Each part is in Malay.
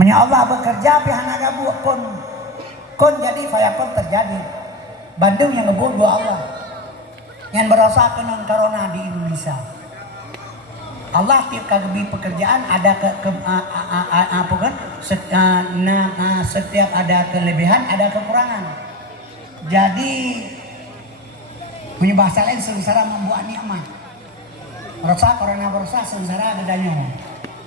Menya Allah bekerja pihana gabu kun jadi fayakun terjadi. Bandung yang ngebuat dua Allah yang merasakan corona di Indonesia. Allah tiap kali pekerjaan ada apa kan? Setiap ada kelebihan ada kekurangan. Jadi punya bahasa lain sengsara membuat nikmat. Merasa corona berusaha sengsara adanya.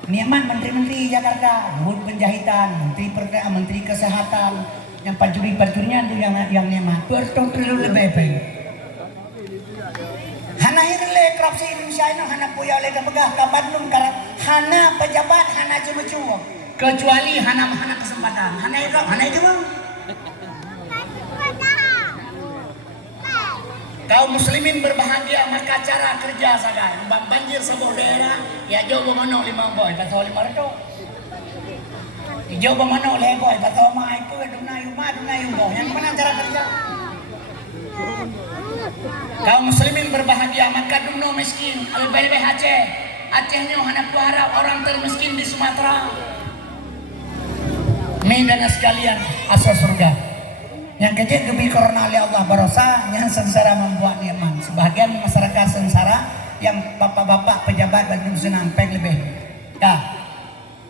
Nikmat menteri-menteri Jakarta, gubernur penjahitan, menteri kesehatan, yang pancuri-pancurinya itu yang nikmat. Bertong-triliun lebih. Hana hirle korupsi Indonesia ini hana puya oleh kepegah ke Bandung karena hana pejabat hana cuma-cuma kecuali hana kesempatan hana itu kaum muslimin berbahagia maka cara kerja saja banjir sebuah daerah ya jauh bagaimana 5 boy atau 5 redo jauh bagaimana oleh boy atau mah itu dunayuma yang mana cara kerja kaum muslimin berbahagia maka dumno miskin lebih Acehnya anak harap orang termiskin di Sumatera. Mindannya sekalian asal surga. Yang kecil gebi corona oleh Allah barosa yang sengsara membuat nikmat. Sebagian masyarakat sengsara yang bapak-bapak pejabat Bandung Senampeng lebih. Ya.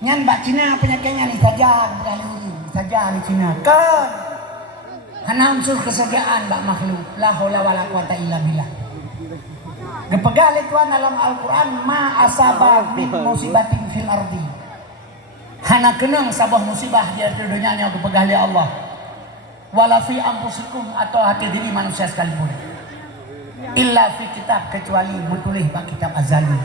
Nyan Mbak Cina penyakitnya nih saja di Cina. Kan hana unsur kesurgaan Mbak makhluk. La haula wala quwata illa billah. Gepegal Tuhan dalam Al-Quran ma asaba min musibatin fil ardi. Hana kenang sabah musibah di dunia nya gepegal ya Allah. Wala fi anfusikum atau hati diri manusia sekalipun. Illa fi kitab kecuali mutulih bak kitab azali.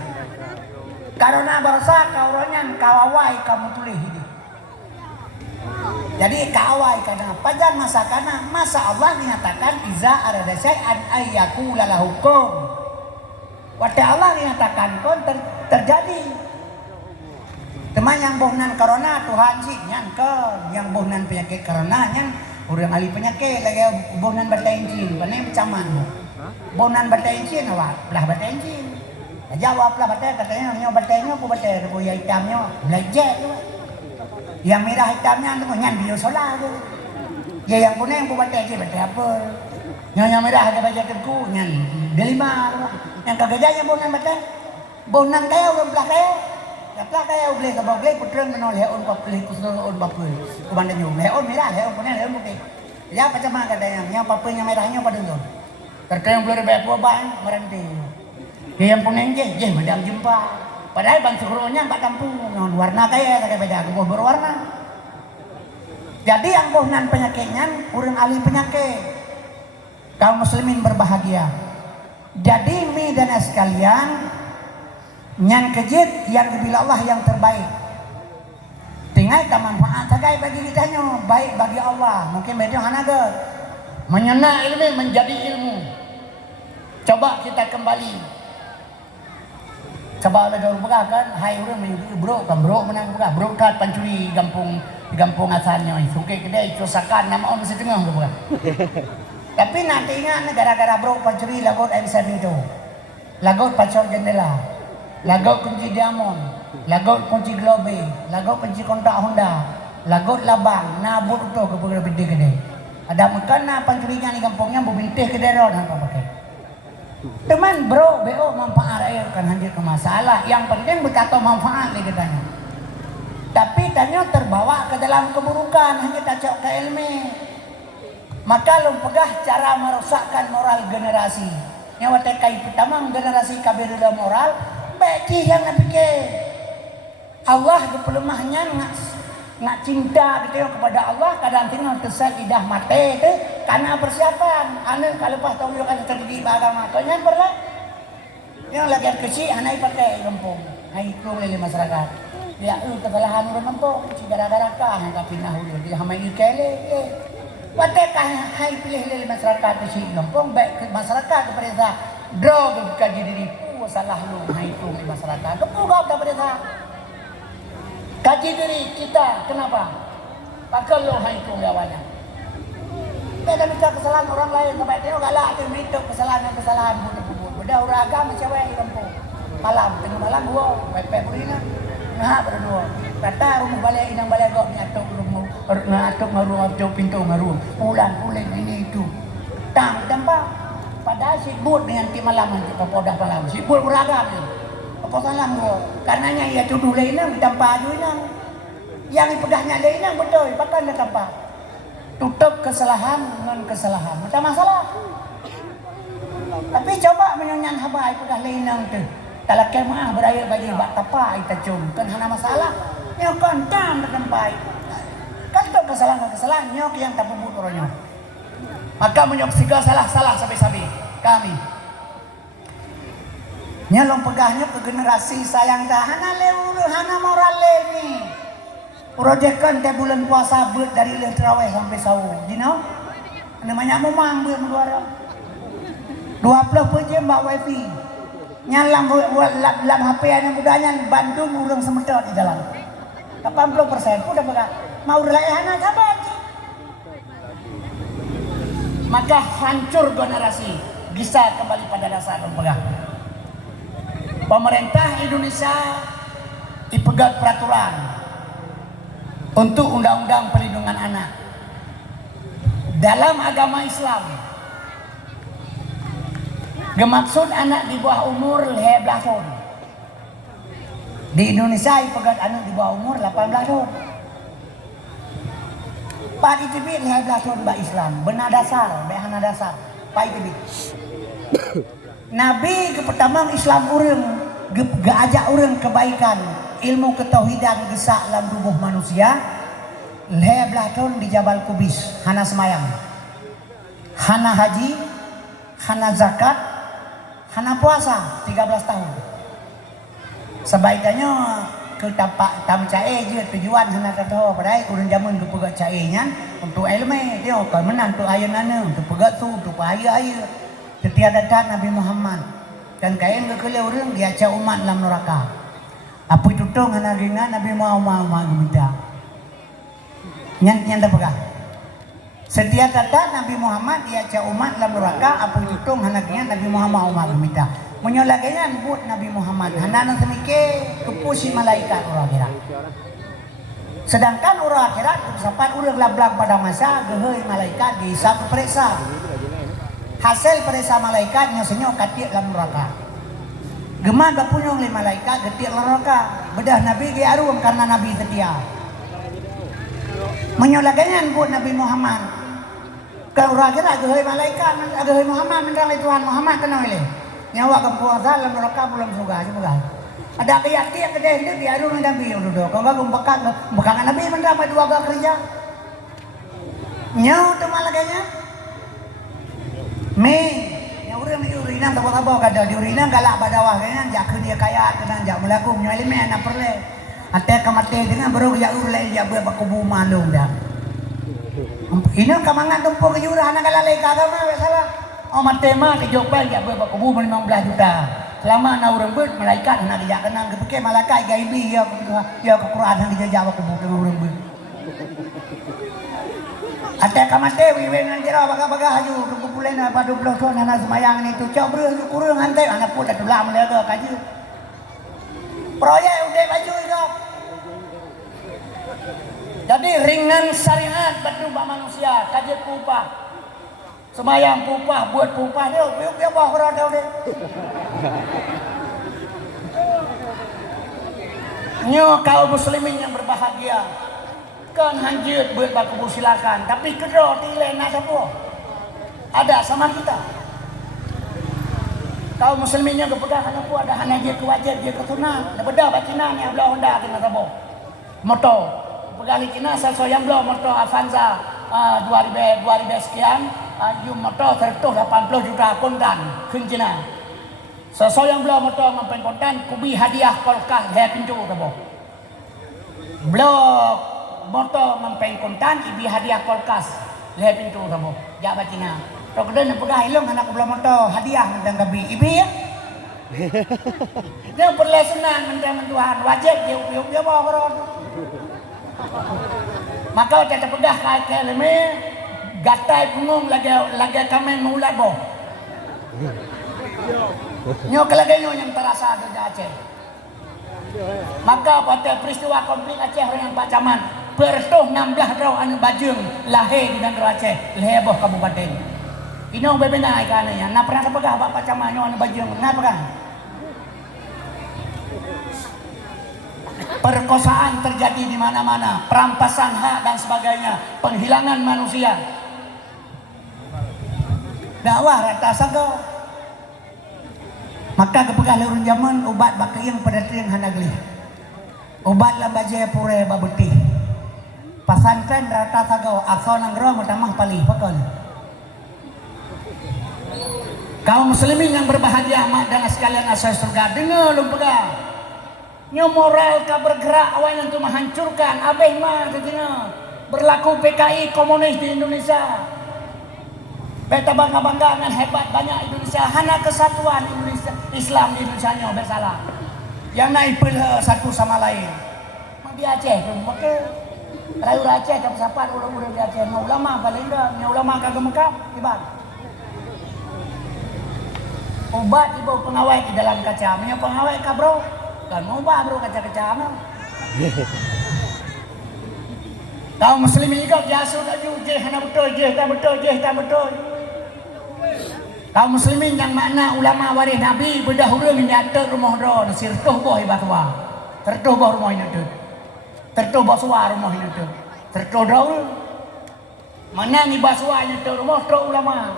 Karena barasa kauronyan kawawai kamu tulih ini. Jadi kawai karena pajan masa kana masa Allah menyatakan iza arada syai'an ayyakula lahu kun. Waktu Allah menyatakan kun terjadi. Teman yang bohnan corona Tuhan sih nyangke yang bohnan penyakit corona yang urang ahli penyakit lagi bohnan bataencin panen caman. Bohnan bataencin awak belah bataencin. Jawablah batai katanya nyo batainya aku batai aku yang hitamnya belajar tu. Yang merah hitamnya tu nyan biosola tu. Ya yang kuning aku batai apa? Yang merah ada baca teku nyan delima tu. Yang kagajanya bonan batai. Bonan kaya urang belah kaya. Belah kaya boleh ke boleh putrang menol leon papli kusun bapul. Kubandan yo leon merah leon kuning leon putih. Ya macam mana katanya yang papanya merahnya pada tu. Terkena blur bayar buah merenti. Yang punya je madam jumpa. Padahal bang suruhnya Pak kampung warna kaya tak beda aku berwarna. Jadi yang bohnan penyakitnya urang ahli penyakit. Kaum muslimin berbahagia. Jadi mi dan sekalian nyan kejit yang dibila Allah yang terbaik. Tinggal kita manfaat sagai bagi kitanya baik bagi Allah. Mungkin beda hanaga menyena ilmu menjadi ilmu. Coba kita kembali. Coba ada orang pegah kan, hai orang menyuruh bro kan bro menang pegah, bro kat pancuri di kampung asalnya, suke kedai cosakan nama orang mesti tengah pegah. Tapi nanti ingat gara-gara bro pancuri lagot M7 itu, lagot pacol jendela, lagot kunci diamond, lagot kunci globe, lagot kunci kontak Honda, lagot labang, nabut itu ke pegah gede kedai. Ada makan na pancurinya di kampungnya bubintih kedai ron apa pakai. Teman bro, BO manfaat air kan hadir ke masalah. Yang penting berkata manfaat lagi katanya. Tapi tanya terbawa ke dalam keburukan hanya tacok ke ilmu. Maka lu pegah cara merosakkan moral generasi. Yang watekai pertama generasi kabir dalam moral, baik yang napikir. Allah di pelemahnya nak cinta gitu kepada Allah kadang tinggal kesal idah mati itu karena persiapan anak kalau pas tahu kan terjadi agama katanya pernah yang lagi kecil anak pakai kampung hai kurung lele masyarakat ya kesalahan orang kampung si gara-gara kah yang kapinah dulu dia hamai ikele watekah hai pilih lele masyarakat kecil kampung baik masyarakat kepada drog kaji diriku salah lu hai kurung masyarakat lu gak kepada kaji diri kita, kenapa? Pakai lo itu lawannya. Kita minta kesalahan orang lain, sampai tengok galak tu minta kesalahan bunuh. Beda orang agama cewek di kampung. Malam, tengah malam gua, pepek burina. Nah, berdua. Kata rumah balik inang balik gok ngatuk rumah ngatuk ngaruh ngatuk pintu ngaruh. Pulang ini itu. Tang tempat. Padahal si but dengan ti malam nanti pepodah malam. Si but beragam ni. Apa salah gua? Karenanya ia tuduh lainang tanpa aju inang. Yang dipegahnya lainang betul. Bahkan dia tanpa. Tutup kesalahan dengan kesalahan. Macam masalah. Tapi coba menyanyian habai pedah lainang tu. Kalau kemah berair bagi bak tapai tajum kan hana masalah. Yang kontam tempat. Kan tu kesalahan nyok yang tak bubut orangnya. Maka menyoksikan salah sabi-sabi kami. Nyalong pegahnya ke generasi sayang dah hana leuru hana moral ni. Urojekan teh bulan puasa beut dari leuh tarawih sampai sahur. Dino namanya momang beut menduara. 20 jam bak wifi. Nyalam lam HP ane budanya Bandung urang semedot di jalan. 80% pun dah pegang. Mau relaiana sabar. Maka hancur generasi. Bisa kembali pada dasar pegang. Pemerintah Indonesia dipegang peraturan untuk undang-undang perlindungan anak. Dalam agama Islam, gemaksud anak di bawah umur 12 tahun. Di Indonesia dipegang anak di bawah umur 18 tahun. Pak ITB 12 tahun bah Islam, benar dasar, behana dasar. Pak ITB. Nabi ke pertama Islam urang geajak urang kebaikan, ilmu ketauhidan gesak dalam tubuh manusia. 12 tahun di Jabal Kubis, hana semayang, hana haji, hana zakat, hana puasa 13 tahun. Sebaiknya ke tampak tam cair je tujuan hana kata padai urang zaman tu pegak cairnya untuk ilmu dia kan menang tu ayat nana untuk pegak tu untuk ayat setiap datang Nabi Muhammad dan kain kekele urang dia ca umat dalam neraka. Apa itu tong hana ringan Nabi Muhammad minta. Nyanda pegak. Setiap datang Nabi Muhammad dia ca umat dalam neraka apa itu tong hana ringan Nabi Muhammad minta. Menyolagayan buat Nabi Muhammad hana nang semike kepusi malaikat orang akhirat. Sedangkan orang akhirat sampai urang lablag pada masa geheuy malaikat dihisab periksa. Hasil periksa malaikatnya senyok katik dalam neraka. Gemah gapunyong li malaikat getik dalam neraka. Bedah Nabi ge arum karena Nabi setia. Menyolagayan buat Nabi Muhammad. Kalau orang akhirat geheuy malaikat geheuy Muhammad menrang Tuhan Muhammad kenal ile. Nyawa ke puasa dalam neraka belum surga juga. Ada kayati yang gede ini biaru Nabi yang duduk. Kalau enggak bekangan Nabi mendapat dua gak kerja. Nyau tu malaganya. Yang urang di urinang tahu kada di urinang galak badawah kayaknya jak dia kaya kena jak melaku nyali me anak perle. Ate kamate dengan baru ya urle ya bakubu malung dah. Ini kamangan tumpuk ke jurah anak galalai kagak mah salah. Oh matema ke Jogja ya bakubu 15 juta. Selama na urang beut malaikat na dia kenang kepeke malaikat gaibi ya ke Quran dia jawab kubu ke urang beut. Ate kamate wiwengan jero baga-baga haju kumpulen apa 20 tahun anak semayang itu coba kurang ante anak pun tulang lega kaji. Proyek udah maju itu. Jadi ringan syariat batu manusia kaji upah. Semayang upah buat upah dia bawa kerana dia. Nyo kaum muslimin yang berbahagia. Kan hanjut buat baku silakan tapi kedua tilai nak siapa ada sama kita kaum musliminnya kepegang apa ada hanajir kewajib dia ketuna ada beda bacina ni abla Honda kena sabo motor pegang kina saya blo motor Avanza 2000 sekian you motor 180 juta kontan kunjina saya blo motor ngampen kontan kubi hadiah kolkah dia pintu sabo blok motor ngempeng kontan ibi hadiah kulkas leher pintu kamu jak bacina tok kedan pegah ilong anak belah motor hadiah mendang gabi ibi ya dia perle senang mendang Tuhan wajib dia bawa koron maka kita pegah kai leme gatai punggung lagi kamen mulat boh nyo kelagay nyo yang terasa ada Aceh Maka pada peristiwa konflik Aceh dengan Pak Caman bertuh 16 rau anu bajeng lahir di negara Aceh leboh kabupaten inong bebenai kananya na pernah pegah Pak Caman anu bajeng na pegah perkosaan terjadi di mana-mana, perampasan hak dan sebagainya, penghilangan manusia. Dakwah rata sago. Maka kepegah lurun zaman ubat bakiyang pada tiang hanagli. Ubat lah bajaya pure babutih. Pasantren rata sago asal nang roh utamah palih pakon. Kaum muslimin yang berbahagia mak dan sekalian asal surga dengar lu pegah. Nyo moral ka bergerak awan untuk menghancurkan abeh mah tentunya berlaku PKI komunis di Indonesia. Beta bangga-bangga dengan hebat banyak Indonesia hana kesatuan Indonesia Islam di Indonesia nyo bersalah. Yang naik satu sama lain. Mang di Aceh tu maka rayu Aceh tak sapat ulang-ulang di Aceh ulama paling dah ulama kagak Mekah ibarat. Obat ibu pengawai di dalam kaca, punya pengawai kabro. Dan mau bro kaca-kaca mana? Kaum muslimin juga biasa tak jujur, hana betul je, tak betul je, tak betul. Kaum muslimin yang makna ulama waris Nabi berdahulu menyata rumah ron sirtuh boh ibatwa. Tertuh boh rumah ini tu. Tertuh boh suar rumah ini tu. Tertuh daul. Mana ni baswa ini tu rumah tu ulama.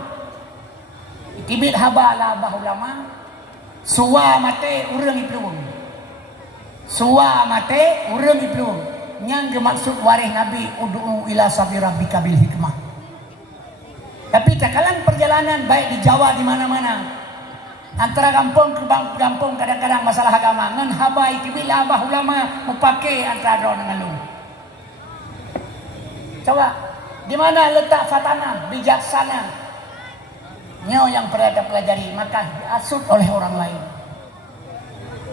Tibit habala bah ulama. Suwa mate urang ipluung. Suwa mate urang ipluung. Yang maksud waris Nabi ud'u ila sabi rabbika bil hikmah. Tapi takalan perjalanan baik di Jawa di mana-mana antara kampung ke kampung kadang-kadang masalah agama ngan habai kibila abah ulama mupake antara do dengan lu. Coba di mana letak fatana bijaksana nyo yang pernah pelajari maka diasut oleh orang lain.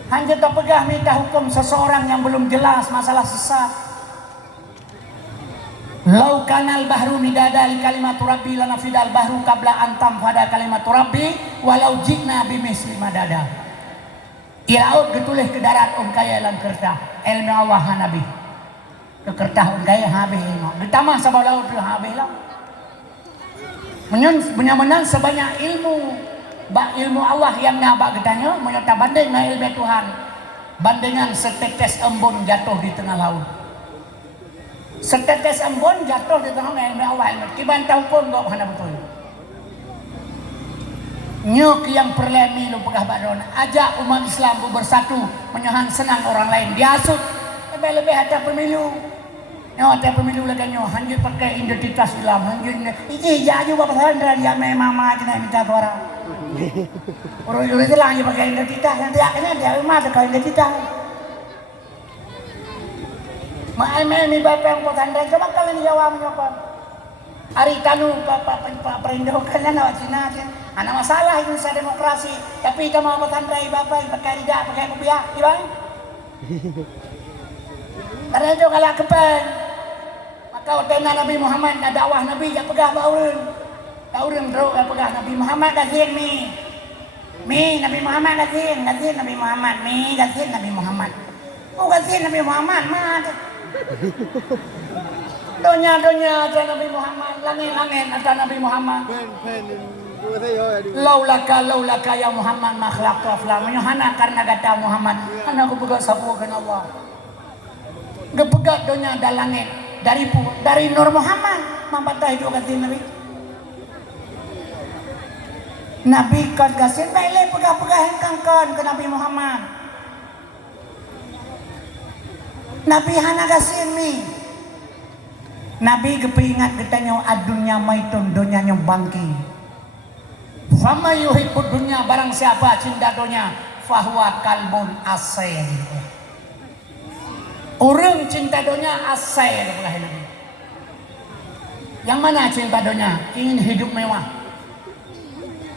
Hanya tak pegah minta hukum seseorang yang belum jelas masalah sesat. Lau kanal bahru midada li kalimatu rabbi lanafidal bahru qabla antam pada kalimatu rabbi walau jikna bimisli madada. Iraut getulih ke darat kaya lan kertah ilmu Allah nabi. Ke kertah kaya habis ilmu. Ditambah sabau laut habis lah. Menyan sebanyak ilmu ilmu Allah yang nabak katanya menyata banding dengan ilmu Tuhan bandingan setetes embun jatuh di tengah laut setetes embun jatuh di tengah ilmu Allah kiban tahu pun gak mana betul nyuk yang perlemi lu pegah badon ajak umat Islam bersatu menyohan senang orang lain diasut lebih-lebih ada pemilu ada pemilu lagi nyo hanjut pakai identitas Islam hanjut ini jaju bapak sandra dia mama aja nak minta suara orang itu lah yang pakai identitas nanti akhirnya dia rumah pakai identitas main ni bapak yang bapak sandra coba kalian jawab apa hari tanu pak perindo kalian awak Cina ada masalah Indonesia demokrasi tapi kita mau bapak sandra bapak pakai ridak pakai kopiah gimana karena itu kalau kepen maka utama Nabi Muhammad dan dakwah Nabi yang pegah baurun baurun bro yang pegah Nabi Muhammad kasih mi Nabi Muhammad kasih Nabi Muhammad mi kasih Nabi Muhammad kasih Nabi Muhammad mah donya ada Nabi Muhammad langit ada Nabi Muhammad laulaka ya Muhammad makhlaka fla menyuhana karena kata Muhammad karena aku pegang sapukan Allah gepegat donya ada langit dari Nur Muhammad mampatah itu kasih Nabi kan kasih baiklah pegah-pegahin kangkon ke Nabi Muhammad Nabi hana kasih mi Nabi kepingat ketanya adunya maitun dunya yang bangki fama yuhibbud dunya barang siapa cinta dunya fahuwa kalbun asay orang cinta dunia asai yang mana cinta dunia ingin hidup mewah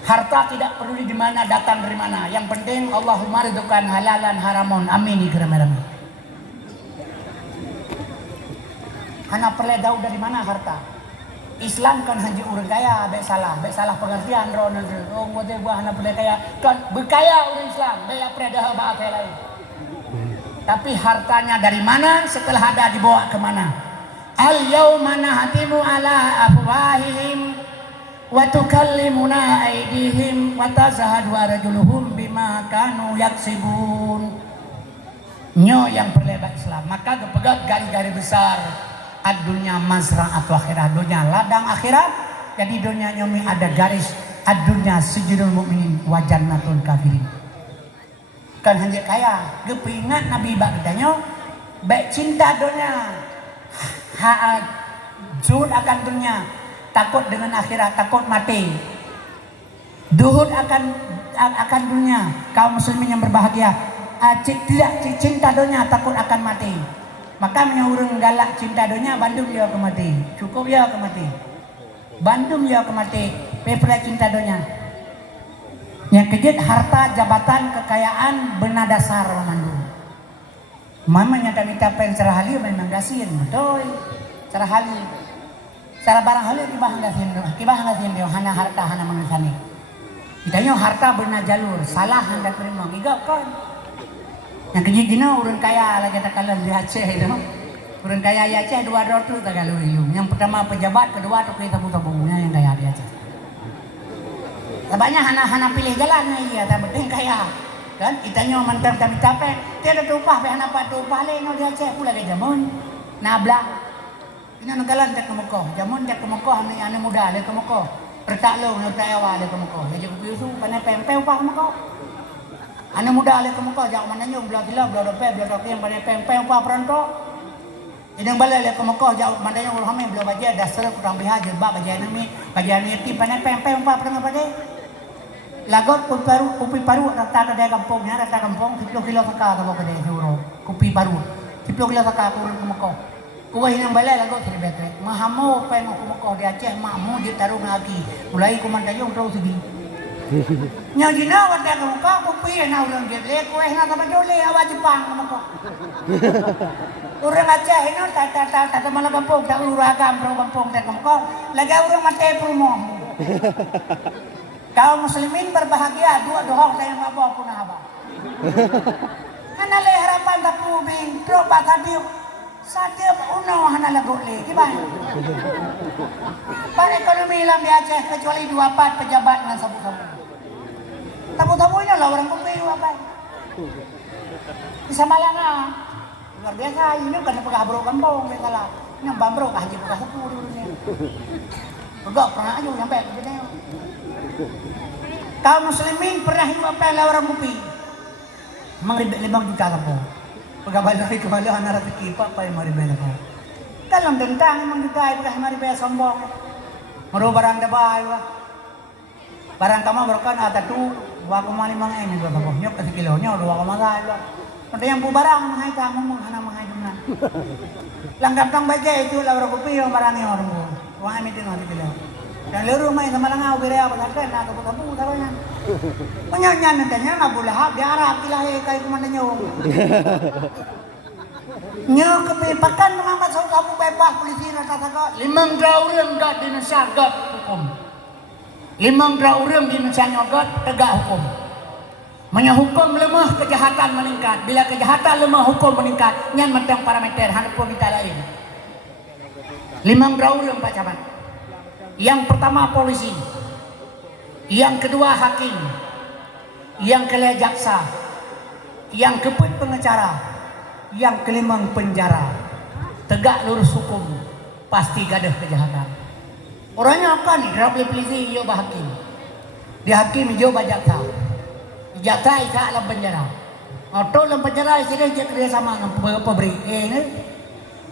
harta tidak perlu di mana datang dari mana yang penting Allahumma ridzukan halalan haramun amin ikram-ikram karena perlu tahu dari mana harta Islam kan hanya orang kaya baik salah pengertian orang ngote buah anak perlu kaya kan berkaya orang Islam baik predah bahasa lain Tapi hartanya dari mana? Setelah ada dibawa kemana? Al-yawma nahtimu ala afwahihim wa tukallimuna aydihim wa tashhadu arjuluhum bima kanu yaksibun. Nyo yang berlebat Islam, maka kepegat garis-garis besar ad-dunya mazra'atu akhirah, dunia ladang akhirat. Jadi dunia nyomi ada garis ad-dunya sijinul mukminin wa jannatul kafirin. Kan hanya kaya gepingat Nabi bak katanya baik cinta dunia zuhud akan dunia, takut dengan akhirat, takut mati, duhud akan dunia. Kaum muslimin yang berbahagia tidak cinta dunia, takut akan mati. Maka orang galak cinta dunia, Bandung dia ke mati, cukup dia ke mati, Bandung dia ke mati, pepra cinta dunia. Yang kejut harta, jabatan, kekayaan benar dasar memandu. Mamanya kami tapen secara hali memang gasin, betul. Secara hali, secara barang hali kibah gasin dia, hana harta hana manusiani. Kitanya harta benar jalur, salah hendak terima, gigap kan. Yang kejut dina urun kaya lagi tak kalah di Aceh itu. Urun kaya di Aceh dua tu tak kalah ilmu. Yang pertama pejabat, kedua tu kita tabu-tabunya yang kaya di Aceh. Banyak hana pilih jalan iya, tak penting kaya. Kan itanya mantan kami capek, tiada tupah pe hana pak tupah le no dia Aceh pula ke jamun. Nabla. Ina nagalan tak kemuko, jamun tak kemuko ane muda le kemuko. Pertak lo no tak awal le kemuko. Yajuk piusu panai pempe upah kemuko. Ane muda le kemuko jak mana nyung belah gila belah dope belah dope yang panai pempe upah peranto. Idang bala le kemuko jak mana nyung ulhame belah baja dasar kurang biha jebak baja nami baja ni panai pempe upah peranto pada. Lagot kopi paru rata ada kampungnya rata kampung 10 kilo saka kalau ke dia suruh kopi paru 10 kilo saka kurun kemeko kuah yang balai lagot sini betre mahamu pengen kemeko di Aceh makmu di taruh lagi mulai kumandayung terus segi nyadina wata kemeko kopi na ulang dia le kuah na sama jole awak Jepang kemeko orang Aceh ini tata malah kampung tak uragam kampung tak kemeko lagi orang mati promo. Kaum muslimin berbahagia dua dohong saya mabok punah apa. Hana le harapan tak pubing, drop tadi. Setiap uno hana lagu le, gimana? Pak ekonomi lam di Aceh kecuali 24 pejabat dengan sabu-sabu. Tabu-tabunya lah orang kumpul 24. Bisa malana. Luar biasa, ini kan pegah bro kampung biasa lah. Ini bambro kah haji pegah sepuh dulunya. Pegah pernah aja sampai ke sini. Kaum muslimin pernah hidup apa orang kopi. Mengribet 5 juta kampung. Pagkabalaki kemala anak rezeki apa yang maribel ako. Dalam tentang 5 juta pagka maribel sombong. Maro barang dabay wa. Barang kama berkan ada tu 2,5 ini dua kampung. Nyok kasi kilonya 2,5 wa. Pada yang bu barang mahai kamu menghana mahai dunan. Langgam tang baca itu lah orang kopi yang barangnya orang bu. Wang emitin nanti kilo. Dan luru main sama langau berea pasal na kabu-kabu taroyan. Menyanyian nantinya Abu Lahab di Arab ilahi kai kumanda nyong. Nyo kepepakan mengamat sau kabu bebas polisi na tataka. 5 urang gat di Indonesia gat hukum. 5 urang di Indonesia nyogat tegak hukum. Hukum lemah kejahatan meningkat. Bila kejahatan lemah hukum meningkat. Nyan mentang parameter hadapun kita lain. 5 urang Pak Camat. Yang pertama polisi, yang kedua hakim, yang kelima jaksa, yang keempat pengacara, yang kelima penjara. Tegak lurus hukum, pasti gadah kejahatan. Orangnya apa nih? Drop polisi, yo hakim. Di hakim yo jaksa. Jaksa ika dalam penjara. Atau dalam penjara istri dia kerja sama dengan pemberi.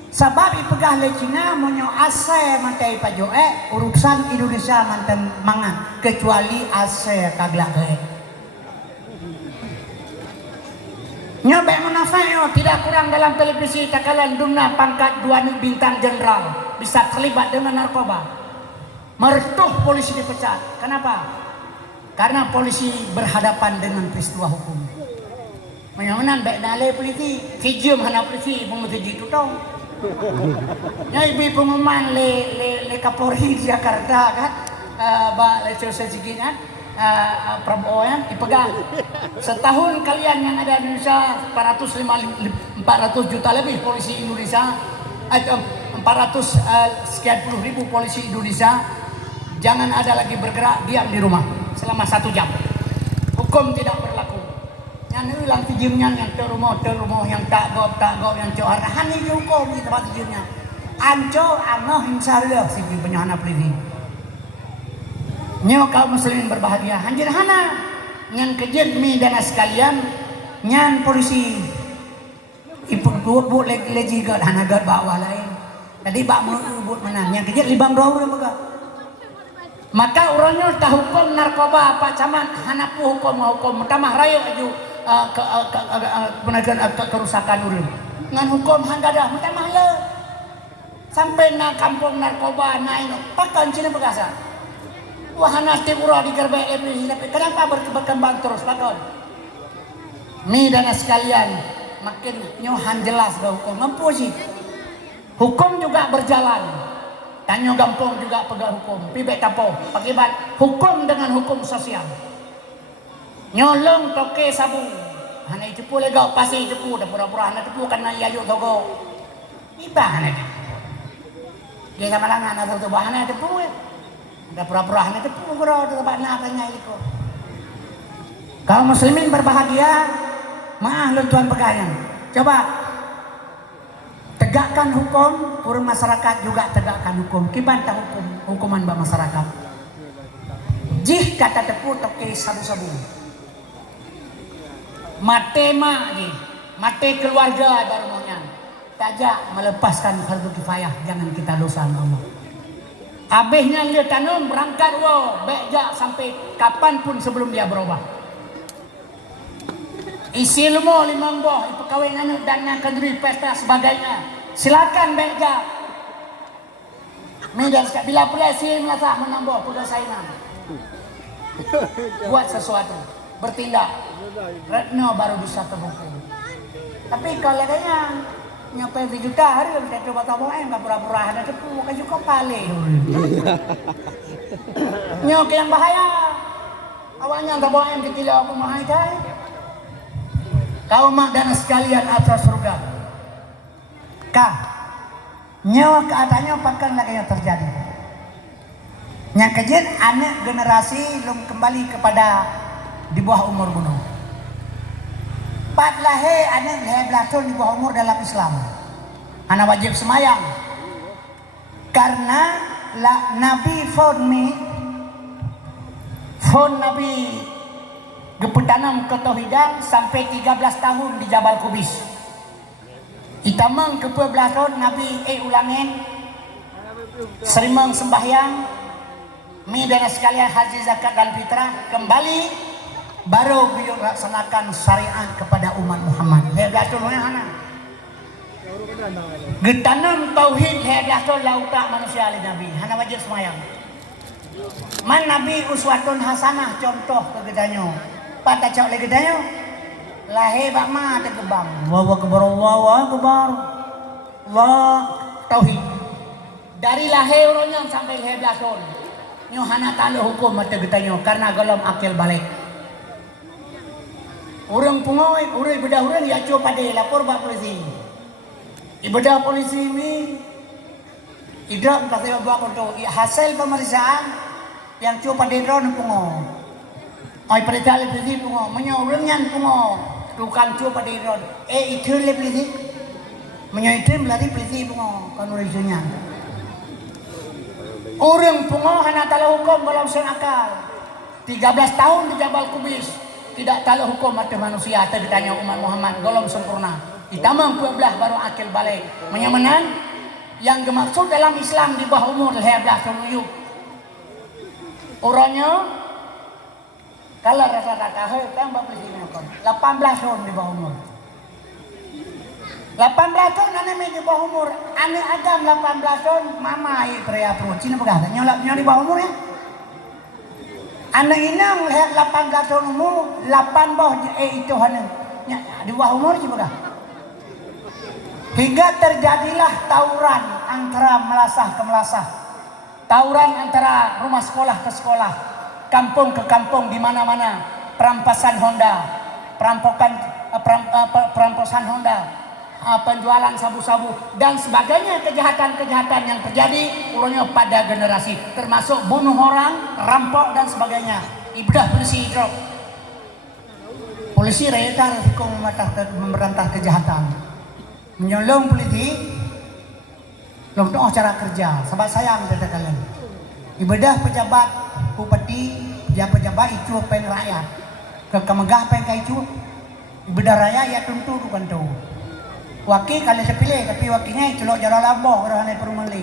Sebab ipegah le Cina monyo ase mantai pajoe urusan Indonesia mantan mangan kecuali ase kaglak ge. Nyobe munafa'yo tidak kurang dalam televisi takalan dumna pangkat 2 bintang jenderal bisa terlibat dengan narkoba. Mertuh polisi dipecat. Kenapa? Karena polisi berhadapan dengan peristiwa hukum. Menyaman baik dale polisi, kijum hana polisi pemutuji tutong. Ya ibu pengumuman le Kapolri di Jakarta kan, Mbak Lecel Sejiginan, Prabowo ya, dipegang. Setahun kalian yang ada di Indonesia 400 juta lebih polisi Indonesia, 400 sekian puluh ribu polisi Indonesia, jangan ada lagi bergerak, diam di rumah selama 1 jam. Hukum tidak berlaku. Yang hilang tijimnya, yang terumah, yang tak gop, yang cohar, hani hukum di tempat tijimnya. Anco, anoh, insya si penyahana pelini. Nyo kaum muslimin berbahagia. Hanjir hana nyan kejut mi dana sekalian nyan polisi ibu buat leji god hana god bawa lain. Tadi bak buat mana nyan kejut libang dua orang baga. Maka orangnya tak hukum narkoba apa caman hana pu hukum tamah rayo aju penegakan kerusakan urang. Ngan hukum hanggadah tamah le. Sampai na kampung narkoba naik pakan cina begasa. Wahana timurah di gerbek lebih kenapa berkembang terus pakon? Mi dana sekalian makin nyohan jelas gak hukum mampu sih. Hukum juga berjalan. Tanyo gampong juga pegang hukum. Pibek tapo akibat hukum dengan hukum sosial. Nyolong toke sabu. Hana itu pula gak pasti itu pula pura-pura hana itu karena iayu togo. Iba hana itu. Dia sama langan atau tu bahana itu pula. Ada pura-pura itu pura di tempat natanya itu. Kaum muslimin berbahagia, maaf lu tuan pegawai. Coba tegakkan hukum, urang masyarakat juga tegakkan hukum. Kibantah hukuman bang masyarakat. Jih kata tepu toke sabu-sabu. Mate mate keluarga baru maunya. Tajak melepaskan fardu kifayah, jangan kita dosa Allah. Habisnya dia tanam berangkat bejak sampai kapanpun sebelum dia berubah. Isi ilmu 5 buah, perkahwinan dan kenduri pesta sebagainya. Silakan bejak. Medan bila polisi merasa menambah pergosainan. Buat sesuatu, bertindak. Retno baru bisa terhukum. Tapi kalau adanya nyampe 1 juta hari kita coba tahu nggak pura-pura ada tepu bukan juga pale. Nyok yang bahaya. Awalnya tak bawa kecil aku mahal kai. Kau mak dan sekalian atas surga. Kah nyawa keatanya pakan lagi yang terjadi. Yang kejadian anak generasi belum kembali kepada di bawah umur bunuh. Pat lahir anak lahir di bawah umur dalam Islam. Anak wajib semayang. Karena Nabi phone Nabi gepetanam ketauhidan sampai 13 tahun di Jabal Kubis. Itamang ke 12 tahun Nabi ulangin serimang sembahyang mi dan sekalian haji zakat dan fitrah kembali baru beliau laksanakan syariat kepada umat Muhammad. Heblatul hana. Getanam tauhid heblatul lauta manusia ali Nabi. Hana wajib semayang. Man Nabi uswatun hasanah contoh kegedanyo. Pada cak legedanyo. Lahir bak ma ada gebang. Allahu akbar Allahu akbar. Allah tauhid. Dari lahir orangnya sampai heblatul. Nyo hana talo hukum mata gedanyo karena golom akil balik. Orang pungoy, orang ibadah orang ya coba pada lapor bak polisi. Ibadah polisi ini, idrak pasti bawa konto. Hasil pemeriksaan yang coba pada drone pungoy. Oi perintah polisi pungoy, menyorong yang pungoy. Bukan coba pada drone. Itu le polisi, menyorong melari polisi pungoy. Kan urusnya. Orang pungoy hanya tahu hukum kalau sen akal. 13 tahun di Jabal Kubis. Tidak tahu hukum mata manusia atau ditanya umat Muhammad golong sempurna. Ditamang 12 baru akil balik. Menyamanan yang dimaksud dalam Islam di bawah umur 12 tahun. Orangnya kalau rata-rata kan bapak sini 18 tahun di bawah umur. 18 tahun anak di bawah umur. Anak agam 18 tahun mama pria pro. Cina berkata nyolak di bawah umur ya. Anak inang 18 tahun umur 8 bawah itu hanya di bawah umur juga. Hingga terjadilah tawuran antara melasah ke melasah. Tawuran antara rumah sekolah ke sekolah. kampung ke kampung di mana-mana, perampasan Honda, perampasan Honda, penjualan sabu-sabu dan sebagainya, kejahatan-kejahatan yang terjadi ulangnya pada generasi, termasuk bunuh orang, rampok dan sebagainya. Ibadah polisi drop. Polisi reda resiko memberantas kejahatan. Menyolong polisi, long cara kerja. Sebab sayang kata kalian. Ibadah pejabat, bupati, pejabat itu pen rakyat. Kemegah pen itu. Ibadah raya ya tentu bukan tu. Wakil kalau sepilih tapi wakilnya celok jalan lambah kerana naik perumali.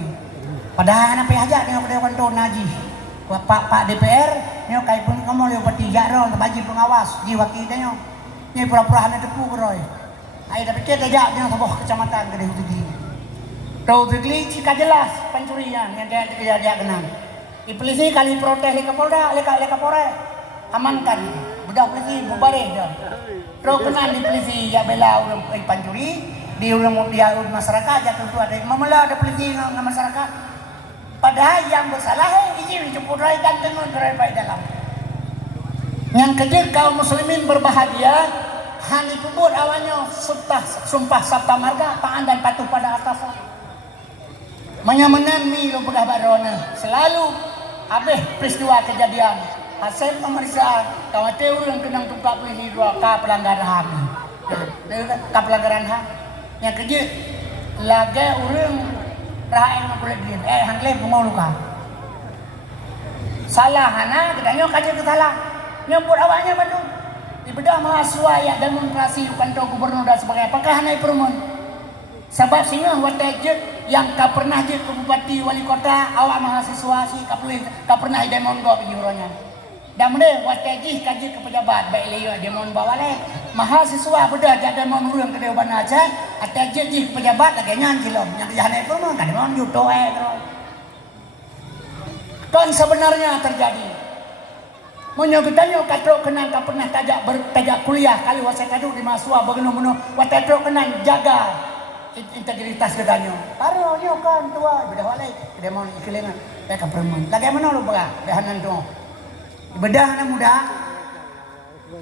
Padahal anak pihak dengan pada kantor najis. Pak DPR, ni kai pun kamu lewat tiga ron bagi pengawas di wakil dia. Ni pura-pura hanya tepu keroi. Ai tapi kita ajak dengan sebuah kecamatan ke dia tu. Tahu tegli jika jelas pencurian yang dia kenal. Di polisi kali protes leka Polda, leka Polres. Amankan. Budak polisi bubareh dah. Terus kenal di polisi ya bela orang pencuri, di orang dia masyarakat ya tentu ada memela ada polisi dengan masyarakat. Padahal yang bersalah ini dijemput rai dan dengan rai baik dalam. Yang kedua kaum muslimin berbahagia, hani pebut awalnya sumpah sabta marga taat dan patuh pada atasan. Menyamanan mi lo pegah barona selalu habis peristiwa kejadian hasil pemeriksaan kawate urang kenang tungkap ini dua ka pelanggaran HAM. Ka pelanggaran HAM. Yang kedua lage urang rakyat nak boleh dia. Hangklem pun mau luka. Salah hana katanya kaje kesalah. Nyambut awaknya bantu. Di bedah mahasiswa yang demonstrasi kantor gubernur dan sebagainya. Apakah hana perumun? Sebab singa watejet yang ka pernah je ke bupati wali kota awak mahasiswa si ka pernah demon go pergi urangnya. Dan mende wateji kaji ke pejabat baik leo demon bawa le. Mahasiswa bedah jadi demon urang ke Dewan Aceh, atejet ji pejabat lagi nyan kilom. Yang jahane pun kan demon juto terus. Kan sebenarnya terjadi. Menyebutnya katrok kenal ka pernah tajak kuliah kali wasai kadu di mahasiswa bageno-meno watetrok kenal jaga integritas katanya. Paro nyo kan tua bedah walai demon ikilengan ka permen. Lagi mana lu baga dahanan tu. Bedah anak muda,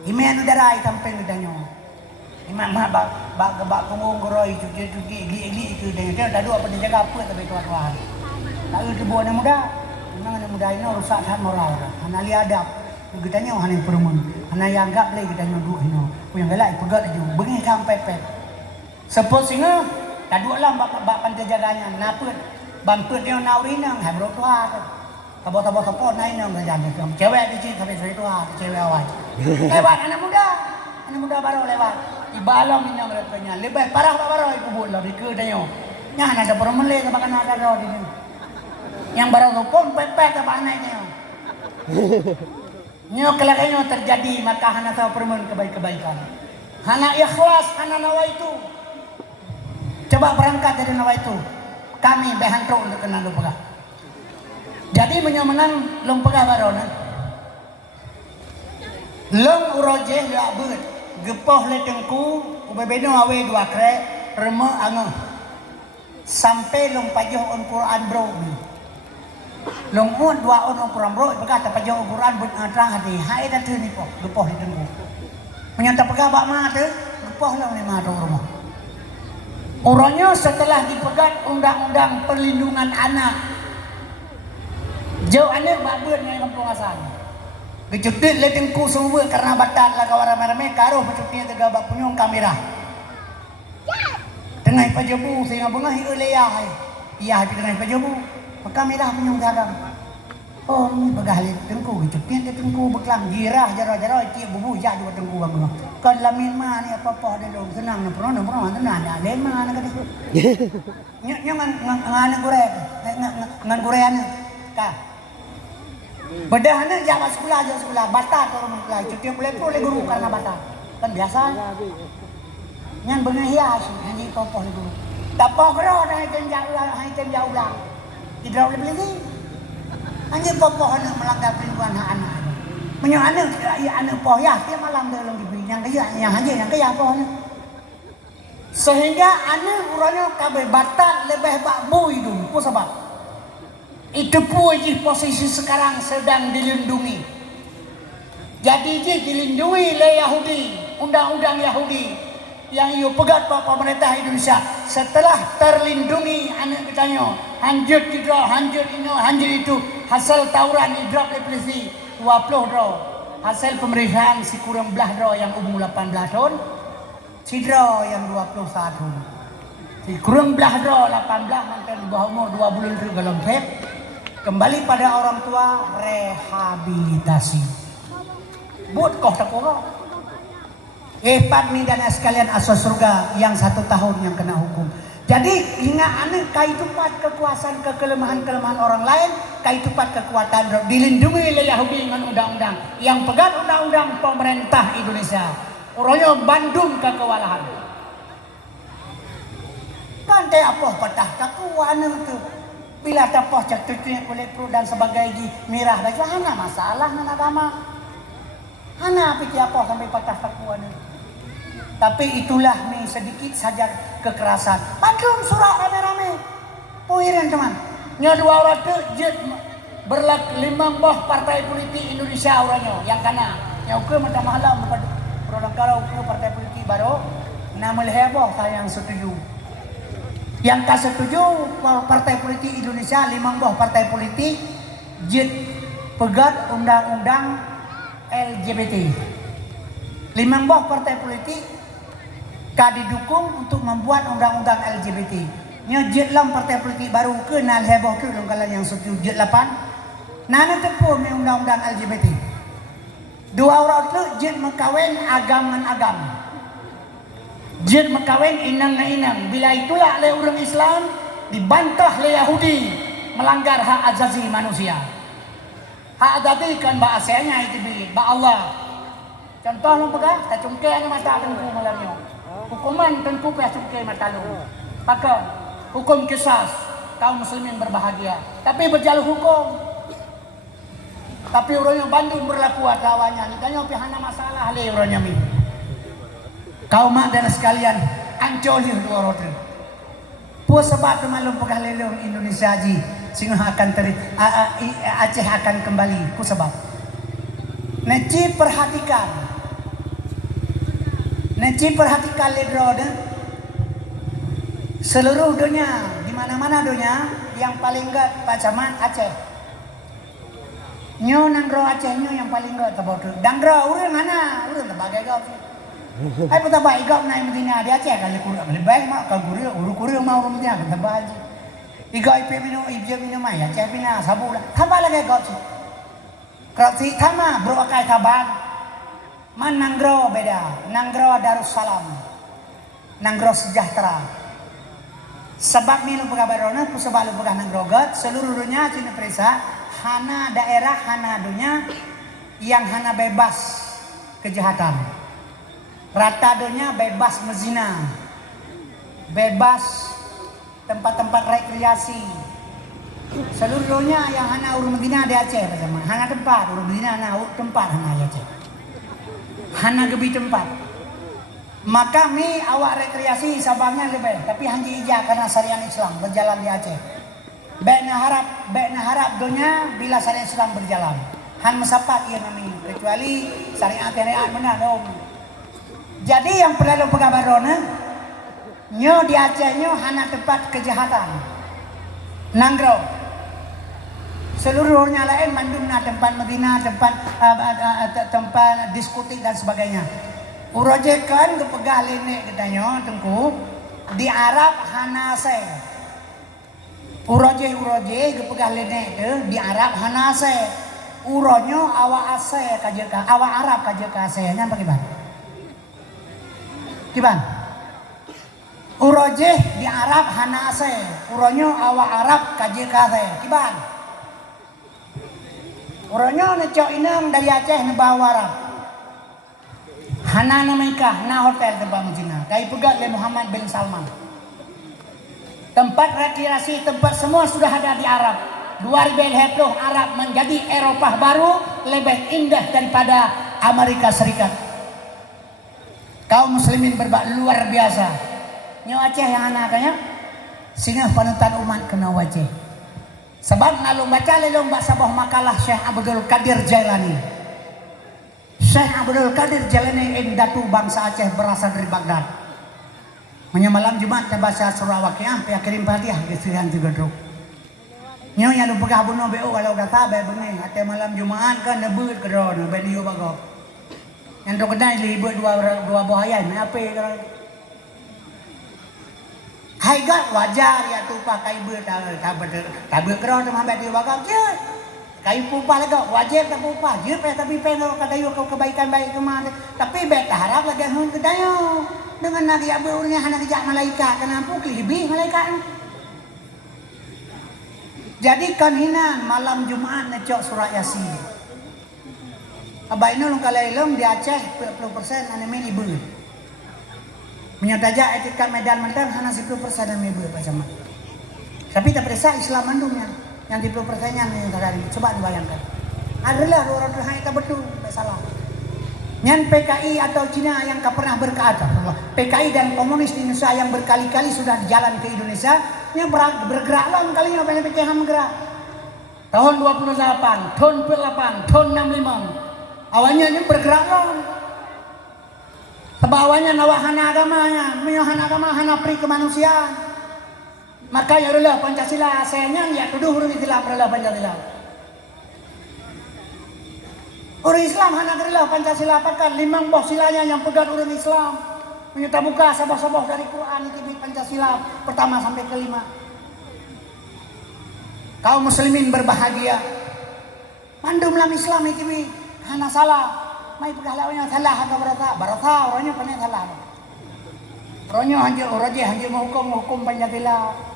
imen udara tampeng katanya. Imam bak kumung goroi cuci gili itu dia dah dua pada jaga apa tapi tuan-tuan. Lalu tu anak muda, memang anak muda ini rusak hak moral. Anak li adab. Katanya hanya permen. Anak yang anggap lagi katanya duk ini. Punya galak pegat aja. Bengi sampai pet. Sepot singa kadua lah bak pantai jaganya. Naput bamput dia naurina habro tua. Tabot-tabot naik nang kerjaan itu. Cewek di sini sampai itu cewek awal. Lewat anak muda baru lewat. Ibalam ini mereka lebih parah baru ibu buat lebih ke dia. Yang ada permen le sama kan ada roh di sini. Yang baru tu pun pepet apa anaknya. Nyo kelakanya terjadi maka hana tahu permen kebaikan. Hana ikhlas hana nawa itu. Coba berangkat dari nawa itu. Kami behantrok untuk kenal lupa. Jadi menyamenang long pegah barona. Long uroje le abut. Gepoh le tengku ubebeno awe dua krek reme angoh. Sampai long pajoh on Quran bro. Long un dua on Quran bro berkata pajoh on Quran but terang hati. Hai dah tu ni po. Gepoh le tengku. Menyata pegah bak mah tu gepoh long ni mah tu rumah. Orangnya setelah dipegat undang-undang perlindungan anak. Jauh anak babut dengan kampung asal. Kecutit le tengku semua karena batal lah kawan ramai-ramai karuh pecutnya tegak bak punyong kamera. Tengah pajabu sehingga bengah iuleyah. Iya di tengah pajabu. Kamera punyong dagang. Oh ni begah le tengku kecutnya le tengku beklang girah jara-jara tiap bubu ja dua tengku bang. Kan lamin mah ni apa-apa ada dong senang pernah tenang ada le mah nak itu. Nya ngan ngan gorean ka. Bedah anak jawab sekolah batal ke rumah sekolah cuti boleh guru karena batal kan biasa nyan benah hias hanya popoh guru tak poh kero dah hanya jauh ulang tidak boleh beli hanya popoh anak melanggar perlindungan hak anak menyo anak poh ya dia malam dalam diberi yang kaya poh anak sehingga anak urangnya kabeh batal lebih bakbu itu apa sebab itu pun posisi sekarang sedang dilindungi Jadi dilindungi oleh Yahudi, undang-undang Yahudi yang ia pegat pemerintah Indonesia. Setelah terlindungi anak katanya, hanjut itu hasil tawuran drop polisi 20 draw. Hasil pemeriksaan si kurang belah draw yang umur 18 tahun, si draw yang 21. Si kurang belah draw 18 mantan bawah umur 2 bulan ke dalam tep. Kembali pada orang tua, rehabilitasi. Buat kau tak korok. Padmi dan sekalian asas surga yang 1 tahun yang kena hukum. Jadi ingat anak kaitupat kekuasaan kelemahan orang lain, kaitupat kekuatan dilindungi oleh Yahudi dengan undang-undang yang pegang undang-undang pemerintah Indonesia. Orangnya Bandung ke kewalahan. Kan teh apa patah kakuan itu. Bila tapah cak tutunya kulit perut dan sebagainya mirah baju hana masalah nan agama. Hana pikir apa sampai patah kakuan itu. Tapi itulah nih sedikit saja kekerasan. Bandung surat rame-rame. Poiran teman. Nya 2 orang tu jet berlak 5 buah partai politik Indonesia orangnya yang kana. Yang ukur macam malam produk kalau ukur partai politik baru nama heboh saya yang setuju. Yang tak setuju partai politik Indonesia 5 buah partai politik jet pegat undang-undang LGBT. 5 buah partai politik didukung untuk membuat undang-undang LGBT. Nya jet lam partai politik baru kenal heboh tu dalam kalangan yang setuju jet 8. Nana tepu undang-undang LGBT. 2 orang tu jet mengkawin agam dengan agam. Jet mengkawin inang dengan inang. Bila itulah oleh orang Islam dibantah oleh Yahudi melanggar hak asasi manusia. Hak asasi kan bahasanya itu ba Allah. Contoh lu pegah, tak cungkir mata tengku malamnya. Hukuman tengku ke cungkir mata lu. Maka hukum kisas kaum muslimin berbahagia. Tapi berjalur hukum. Tapi orangnya Bandung berlaku lawannya. Nikahnya pihana masalah le orangnya mi. Kaum mak dan sekalian ancolir 2 orang. Puas sebab temalum pegah lelong Indonesia ji. Sehingga akan Aceh akan kembali. Ku sebab. Najib perhatikan ledro seluruh dunia, di mana-mana dunia yang paling enggak Pak Camat Aceh. Nyo nanggro Aceh nyo yang paling enggak tabotu. Dangro urang mana? Urang tebagai gau sih. Ai pata baik gau naik Medina di Aceh kali kurang lebih baik mak ka guri uru-uru mau urang dia kata baji. Iga IP minum ya Aceh pina sabula. Tambah lagi gau sih. Kerasi tama bro akai taban. Man nanggro beda, nanggro Darussalam, nanggro sejahtera. Sebab minum pegabarona, pusebab lu pegah nanggro gat, seluruh dunia cina perisa, hana daerah hana dunia yang hana bebas kejahatan. Rata dunia bebas mezina, bebas tempat-tempat rekreasi. Seluruh dunia yang hana urung Medina di Aceh bersama, hana tempat urung Medina hana tempat hana di Aceh. Hana gebi tempat. Maka mi awak rekreasi sabangnya lebih, tapi hanji ija karena syariat Islam berjalan di Aceh. Baikna harap dunia bila syariat Islam berjalan. Han mesapat ia nami kecuali syariat benar dong. Jadi yang perlu pengabarona nyo di Aceh nyo hana tempat kejahatan. Nanggro. Seluruhnya lain mandumna tempat Medina, tempat diskutik dan sebagainya. Urojekan kepegah lenek katanya tengku di Arab hanase. Uroje kepegah lenek tu di Arab hanase. Uronyo awak ase kajeka, awak Arab kajeka ase nya bagaimana? Gimana? Uroje di Arab hanase. Uronyo awak Arab kajeka ase. Gimana? Orangnya necok inang dari Aceh nebawa Arab. Hana namikah na hotel tempat Medina. Kai pegat oleh Muhammad bin Salman. Tempat rekreasi, tempat semua sudah ada di Arab. 2010 Arab menjadi Eropah baru lebih indah daripada Amerika Serikat. Kaum muslimin berbak luar biasa. Nyo Aceh yang anaknya sehingga panutan umat kena wajah. Sebab ngalung baca lelong bak sabah makalah Syekh Abdul Qadir Jailani. Syekh Abdul Qadir Jalani Datu bangsa Aceh berasal dari Baghdad. Malam Jumat baca surah Waqiah, ya kirim Fatihah ke Srihan juga dulu. Nyo yang lu pegah bunuh BO kalau udah tabe bening, ate malam Jumat kan nebut ke drone, ben yo bago. Yang tu kedai libut dua buaya, ni apa kan? Hai gak wajar ya tu pakai ber tabe drone mah bet yo bago je. Kayu pupa lagi wajib tak pupa, je tapi pengen kata yo kebaikan baik kemana. Tapi bet harap lagi hun kedai yo. Dengan nabi abu urnya hana kejak malaikat kenapa lebih malaikat. Jadi kan hinan malam Jumat necok surah Yasin. Abai nulung kalailum di Aceh 40% ane main ibu. Menyataja etikat medan mendan hana 10% ane ibu macam. Tapi tak perisa Islam mandumnya yang 10%-nya nih tadi. Coba dibayangkan. Adalah orang-orang yang tak betul, tak salah. Yang PKI atau Cina yang tak pernah berkata PKI dan komunis di Indonesia yang berkali-kali sudah jalan ke Indonesia yang bergerak lah kalinya banyak PKI bergerak tahun 28 tahun 48 tahun 65 awalnya ini bergerak lah sebawanya nawahana agamanya menyohana agama hana pri kemanusiaan maka ya adalah Pancasila sayangnya ya tuduh huruf Islam adalah Pancasila. Orang Islam hanya adalah Pancasila apakan limang boh silanya yang pegang orang Islam menyata buka sabah-sabah dari Quran itu Pancasila pertama sampai kelima. Kaum muslimin berbahagia mandum lam Islam itu hanya salah mai pegang lawannya salah atau barata orangnya pandai salah orangnya hanya hukum Pancasila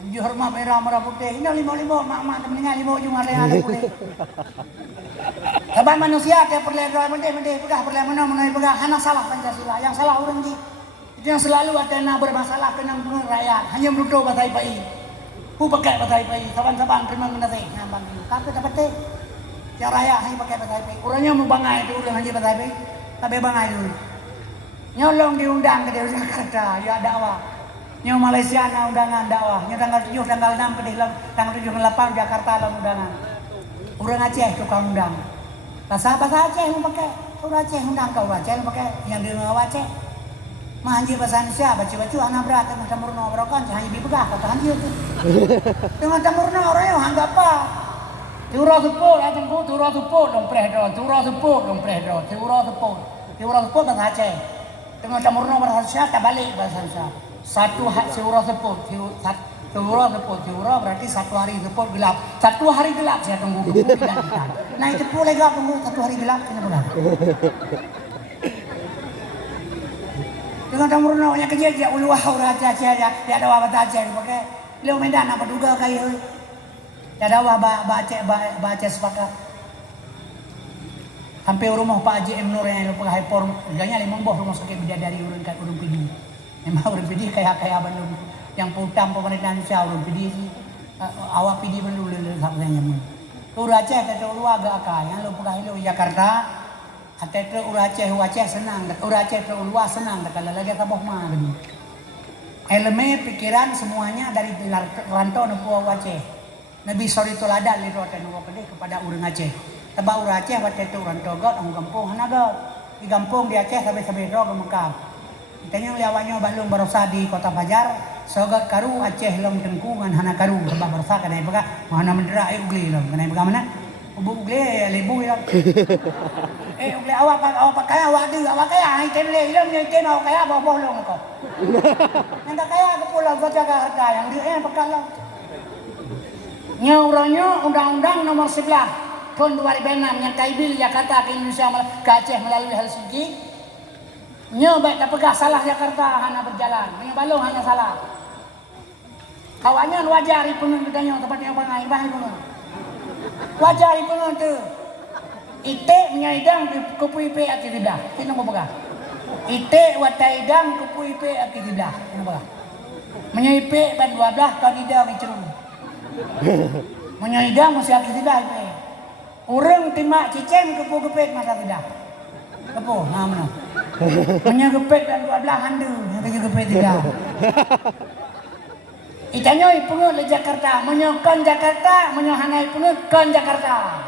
hanya hormat merah putih ini lima mak temennya lima ujung ada yang ada putih. Sebab manusia dia perlu mendeh pegang perlu mana pegang hanya salah Pancasila yang salah orang di itu yang selalu ada bermasalah kenang dengan rakyat hanya menuduh batai pai pu pakai batai pai saban terima menasih ngambang tapi dapat teh yang rakyat hanya pakai batai pai orangnya mau bangai itu orang hanya batai pai tapi bangai dulu nyolong diundang ke Jakarta ya dakwah nyo Malaysia na undangan dakwah nyo tanggal 7 tanggal 6 ke tanggal 7 ke 8 Jakarta lah undangan. Orang Aceh tukang undang. Bahasa Aceh yang pakai. Orang Aceh undang kau Aceh yang pakai yang di Ngawa Aceh. Mah anjir bahasa Indonesia baca anak berat dengan tamurno berokan hanya dibegah kata anjir tu. Dengan tamurno orangnya anggap apa? Turah supur atau ku turah supur dong prehdo, turah supur dong prehdo, turah supur bahasa Aceh. Dengan tamurno bahasa Indonesia tak balik bahasa Indonesia. Satu turah supur, Tiura berarti satu hari sepuluh gelap. Satu hari gelap saya tunggu dan ikan. Nah itu boleh gak tunggu satu hari gelap ini boleh. Dengan tamurno nya kerja dia ulu wah raja dia ada wabah aja pakai. Leo medan apa duga kayu. Dia ada wabah baca sepakat. Sampai rumah Pak Haji M Nur yang lupa hyper harganya 5 boh rumah sakit bidadari urun kat urun pidi. Memang urun pidi kayak Bandung. Yang putam pemerintahan Indonesia urun pidi awak pidi belum samanya mun. Tu Aceh kata ulu agak yang lu pegah lu Jakarta ate tu Aceh senang, Aceh tu ulu senang kalau lagi taboh mah gini. Elemen pikiran semuanya dari rantau nepu Aceh. Nabi sorry toladan li roten kepada urang Aceh. Tebak urang Aceh ate tu rantau got ang kampung hanagot. Di kampung di Aceh sampai ro ke Mekah. Kitanya liawanya balung barosa di Kota Fajar. Sogat karu Aceh long tengkungan hana karu sebab berasa kanai pega mana mendera ugli long kanai pega mana ubu ugli lebu ya ugli awak kaya awak di awak kaya hai ten le long ten awak kaya boh long ko yang tak kaya ke pulau kau jaga harga yang di pega long nyaurannya undang-undang nomor 11 tahun 2006 yang kaibil Jakarta ke Indonesia ke Aceh melalui Helsinki baik tak pegah salah Jakarta hanya berjalan balong hanya salah. Kawannya wajar ipunun ditanya tempatnya apa ngai bahan ipunun. Wajar ipunun tu. Ite menyaidang kupu ipe akitidah. Kena mau pegang. Ite wataidang kupu ipe akitidah. Kena pegang. Menyaipe ban 12 kau tidak mencerun. Menyaidang mesti akitidah ipe. Urang timak ciceng kupu gepet masa tidak. Kepo, nah mana. Menyagepet dan 12 handu yang gepet tidak. Itanya ipunut le Jakarta, menyokan Jakarta, menyohanai punut kon Jakarta.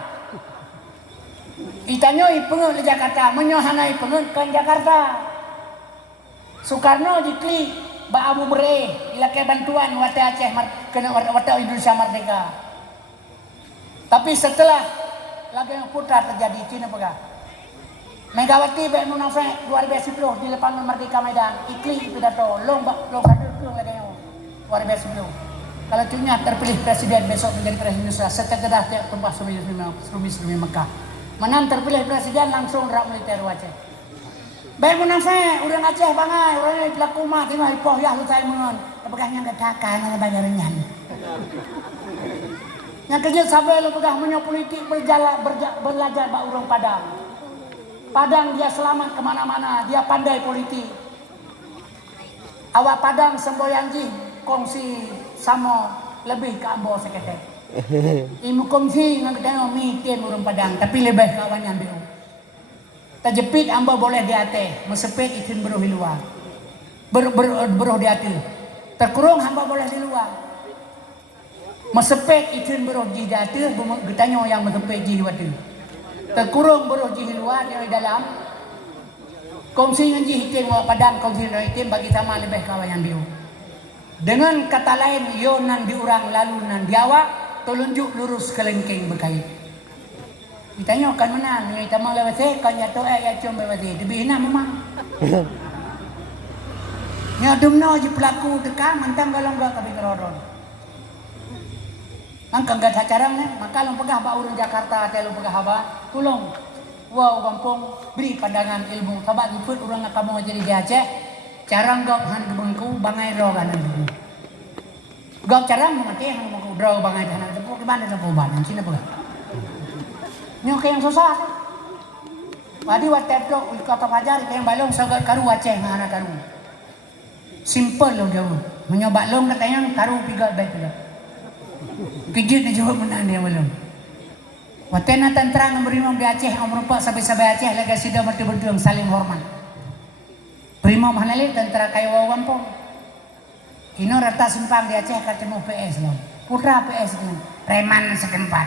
Itanyoi pengen di Jakarta, menyohanai pengen ke Jakarta. Soekarno dikli ba Abu Bere, ilakai bantuan wate Aceh kena wate Indonesia merdeka. Tapi setelah lagi yang putra terjadi Cina pegah. Megawati baik munafik 2010 di lapangan Merdeka Medan, ikli pidato long satu lagi yang 2010. Kalau cunya terpilih presiden besok menjadi presiden Indonesia, setelah tiap tumpah sumi Mekah. Menang terpilih presiden langsung rak militer Aceh. Baik munafik, orang Aceh bangai, orang ini pelaku mah tengah ipoh ya lu saya mengon. Pegahnya katakan ada bayarannya. Yang kerja sampai lu pegah punya politik belajar bak urang Padang. Padang dia selamat kemana-mana, dia pandai politik. Awak Padang semboyanji kongsi sama lebih ke ambo seketek. Imu kongsi dengan ketemu mitin urang Padang, tapi lebih kawan yang biru. Terjepit ambo boleh di ate, mesepit ikin beruh di luar. Beruh di ate. Terkurung hamba boleh di luar. Mesepit ikin beruh di ate, getanya yang mesepit di luar. Terkurung beruh di luar di dalam. Kongsi dengan hitim wa Padang, kongsi dengan hitim bagi sama lebih kawan yang biru. Dengan kata lain, yo nan diurang lalu nan diawak, telunjuk lurus kelengkeng berkait. Ditanya kan mana, kita mau lewat saya, kan jatuh ya cuma lewat saya. Tapi ini memang. Ya dumno je pelaku dekat, mantang kalau enggak tapi kerodon. Angka enggak sacarang ni, maka lu pegah ba urang Jakarta, atau lu pegah haba, tolong. Wow, kampung beri pandangan ilmu. Sabak jiput urang nak kamu jadi di Aceh, carang gak han kebengku bangai ro kanan tu. Gak carang mati han kebengku ro bangai kanan tu. Di mana tu ban? Cina pegah. Nyok yang susah. Wadi watep tu kata pajar yang balong sagat karu Aceh anak karu. Simple lo jauh. Menyobak long katanya karu piga baik juga. Kejut dia jawab menang dia belum. Watena tenterang berimam di Aceh, merupakan sampai Aceh lega sudah berjuang saling hormat. Primam hanali tentera kayu wampong. Kino rata simpang di Aceh ketemu PS lo. Putra PS kan, preman setempat.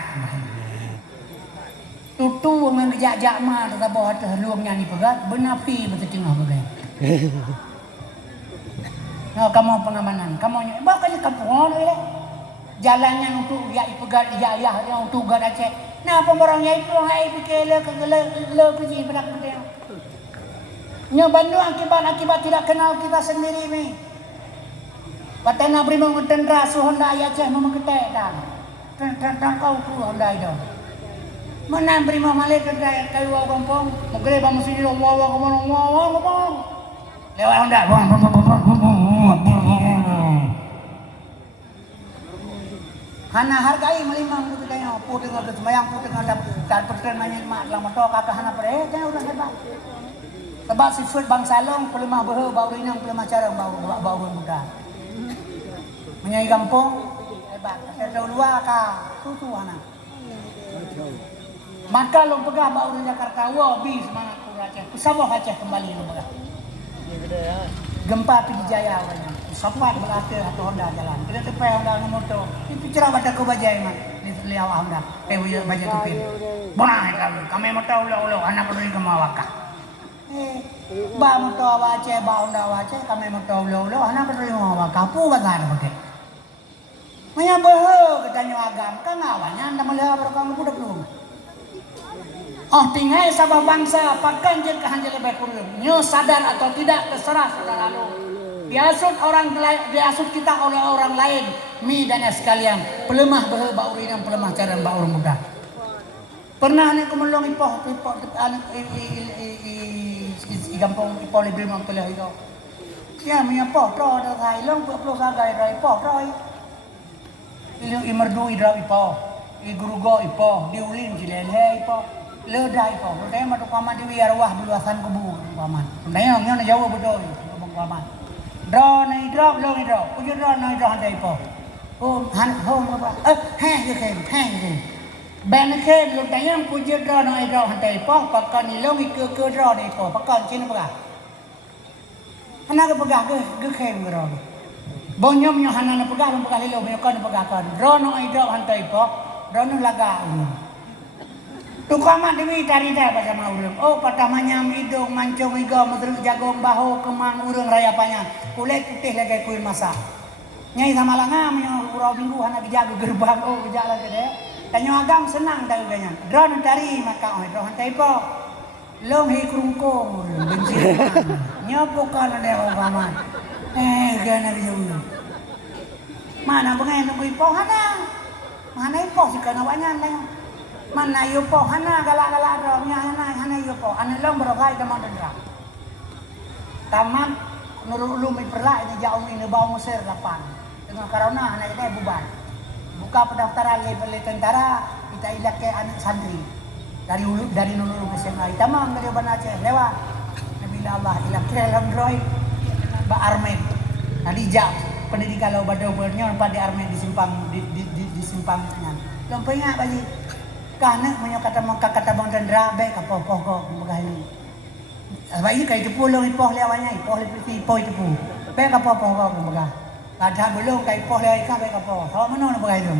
Tutu dengan jajak mah tetap bawa luangnya ni pegat, benapi betul tengah pegat. No, kamu pengamanan, kamu bawa kali kampung ni. Jalannya untuk ya ipegat ya yang untuk gad Aceh. Nah pemorangnya itu hai fikir le pergi berak dia. Nya bandu akibat tidak kenal kita sendiri ni. Patena beri mengutendra suhonda Aceh memengketek dah. Dan kau tu honda itu. Mana beri mamale tendra kayu kampung, mugre ba mesti di wawa ngomong. Lewat honda. Hana hargai melimang tu kaya putih ngada semayang putih ngada dan persen banyak mak lang motor kakak hana pare kaya urang hebat. Sebab sifat bang salong pelemah behe bau rinang pelemah carang bau muda. Menyai kampung hebat. Saya luar ka tutu hana. Maka lo pegah bau Jakarta wa bi semangat ku Aceh. Kusabah Aceh kembali lo pegah. Gempa Pidijaya awalnya. Sapat belakang atau Honda jalan. Kita tepai Honda motor. Itu cerah baca ku bajai man. Lihat Honda. Baca tupin. Bonai kami motor ulo anak peduli kemawakah. Ba motor Aceh, ba Honda Aceh, kami motor ulo anak peduli kemawakah. Pu bazar pakai. Manya behe katanya agam. Kan awalnya anda melihat berkang budak belum. Oh tinggal sabah bangsa pakan jen kehanjal lebih kurang. Nyo sadar atau tidak terserah saudara lalu. Diasut kita oleh orang lain. Mi dan sekalian. Pelemah behe bauri dan pelemah cara baur muda. Pernah ni kemelong ipoh gampang ipoh lebih mampelah itu. Ya menyapoh tro dah Thailand peluk sagai rai ipoh tro. Imerdu idraw ipoh. Igurugo ipoh. Diulin jilele ipoh. Ledah ipoh. Ledah matu paman di arwah buluasan kubu paman. Nayong nyo jauh betul paman. Draw na draw lo ni draw. Puju draw na draw handai po. Home apa? Hang. Ben ke lo tayang puju draw na draw handai po. Pakan ni lo ke draw ni po. Pakan cina pegah. Hana ke pegah ke khem draw. Bonyom nyo hana na pegah lo kan pegah kan. Draw na draw handai po. Draw na laga. Tukama demi tarida bersama urang. Oh pertamanya hidung mancung igo mudruk jagong bahu kemang urang raya panjang. Kulit putih lagi kuil masak. Nyai sama langam yang urau minggu hana dijaga gerbang oh berjalan gede. Tanyo agam senang tahu ganya. Drone dari maka oh drone hantai po. Long hi krungkong bensin. Nyopo kan ada orang gana dijauh. Mana bengai nunggu ipo hana. Mana ipo sih kana wanyan tayo. Mana yupo hana galak-galak rohnya hana yupo anu long berogai teman dendra taman nurul ulum perla ini jauh ini bau Mesir lapan dengan karena hana kita bubar buka pendaftaran oleh tentara kita ilak ke anak santri dari nurul SMA tamam dari Ban Aceh lewat nabila Allah ilak ke dalam droid ba armed Hadijah pendidikan lo badau bernya pada armed di simpangnya lompat ingat bagi kana punya kata bang dendra baik apa kok begini. Apa ini kayak jepu long ipoh lewanya ipoh itu baik apa kok begah. Ada belum kayak ipoh lewat ikan baik apa. Kalau mana begitu.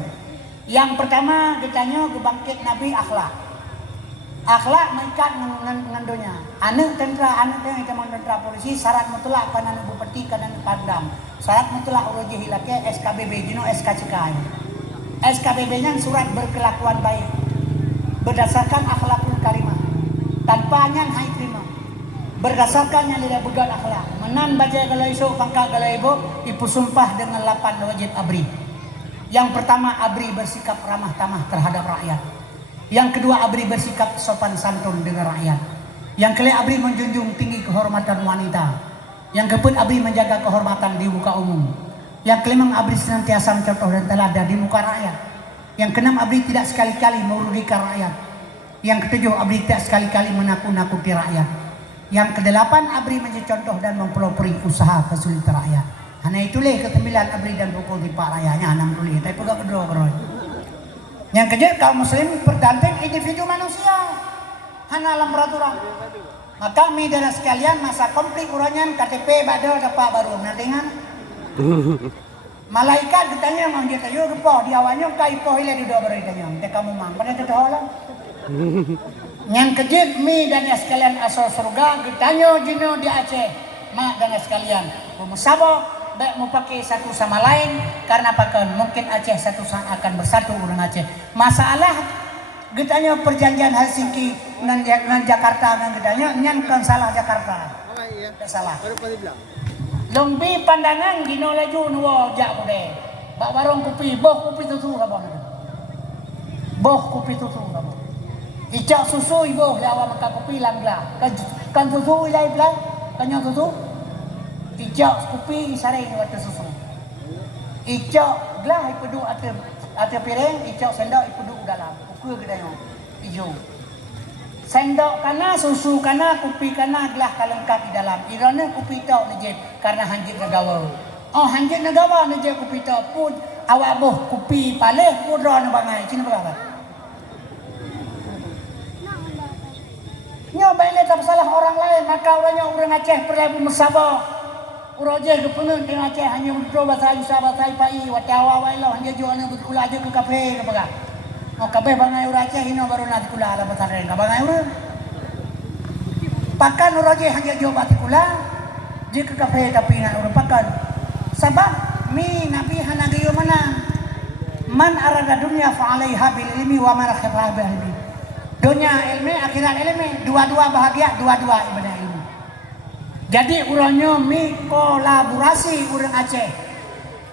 Yang pertama ditanya kebangkit Nabi akhlak. Akhlak mengikat ngandonya. Anak tentera yang teman tentera polisi syarat mutlak kan anak bupati kan anak padam. Syarat mutlak uroji hilake SKBB jino SKCK. SKBB-nya surat berkelakuan baik. Berdasarkan akhlakul karimah tanpa nyan hai terima berdasarkan yang tidak begal akhlak menan baca kalau esok pangkal kalau ibu ibu sumpah dengan 8 wajib abri. Yang pertama abri bersikap ramah tamah terhadap rakyat. Yang kedua abri bersikap sopan santun dengan rakyat. Yang kelima abri menjunjung tinggi kehormatan wanita. Yang keempat abri menjaga kehormatan di muka umum. Yang kelima abri senantiasa mencontoh dan teladan di muka rakyat. Yang keenam abri tidak sekali-kali merugikan rakyat. Yang ketujuh abri tidak sekali-kali menakut-nakuti rakyat. Yang kedelapan abri menjadi contoh dan mempelopori usaha kesulitan rakyat. Hanya itulah kesembilan abri dan pukul di pak rakyatnya enam dulu. Tapi pegak kedua keroy. Yang keempat kaum muslim bergantung individu manusia. Hanya alam peraturan. Maka kami dan sekalian masa konflik uranyan KTP badal dapat baru nanti kan. Malaikat ditanya mang dia tayo gepo di awalnya kai po ile di dua beri tanya te kamu mang pada tetolan yang kejit mi dan sekalian asal surga ditanya jino di Aceh mak dan sekalian musabo baik mau pakai satu sama lain karena pakan mungkin Aceh satu saat akan bersatu dengan Aceh masalah ditanya perjanjian Helsinki dengan Jakarta dan ditanya nyan kan salah Jakarta salah longbi pandangan gino laju nuwo jak kude. Bak warung kopi, boh kopi susu rabon. Boh kopi susu rabon. Icak susu ibo lawa maka kopi langla. Kan susu ilai belai, kanyo susu. Icak kopi sare waktu susu. Icak gelah ipedu ate piring, icak sendok ipedu dalam. Pukul gedayo. Ijo. Sendok kana, susu kana, kopi kana, gelah kalengkap di dalam. Irana kopi tau nejep karena hanjit negawa. Oh hanjit negawa nejep kopi tau pun awak boh kopi paleh pudra na bangai. Cina berapa? Nyoba ini tak salah orang lain maka orangnya orang Aceh perlu mesabah. Orang Aceh kepengen dengan Aceh hanya untuk bahasa Ayusa bahasa Ipai watawa wailah hanya jual yang berkula aja ke kafe ke baga. Oh kafe bangai orang Aceh ini baru nanti kula ada pasar yang bangai orang. Pakan orang Aceh hanya jual bati kula jika kafe tapi nak orang pakan. Sebab mi Nabi hanagayo mana man arada dunia fa'alaiha bil ilmi wa man akhiraha bil ilmi. Dunia ilmi akhirat ilmi dua-dua bahagia dua-dua ibadah ilmu. Jadi urangnya mi kolaborasi urang Aceh.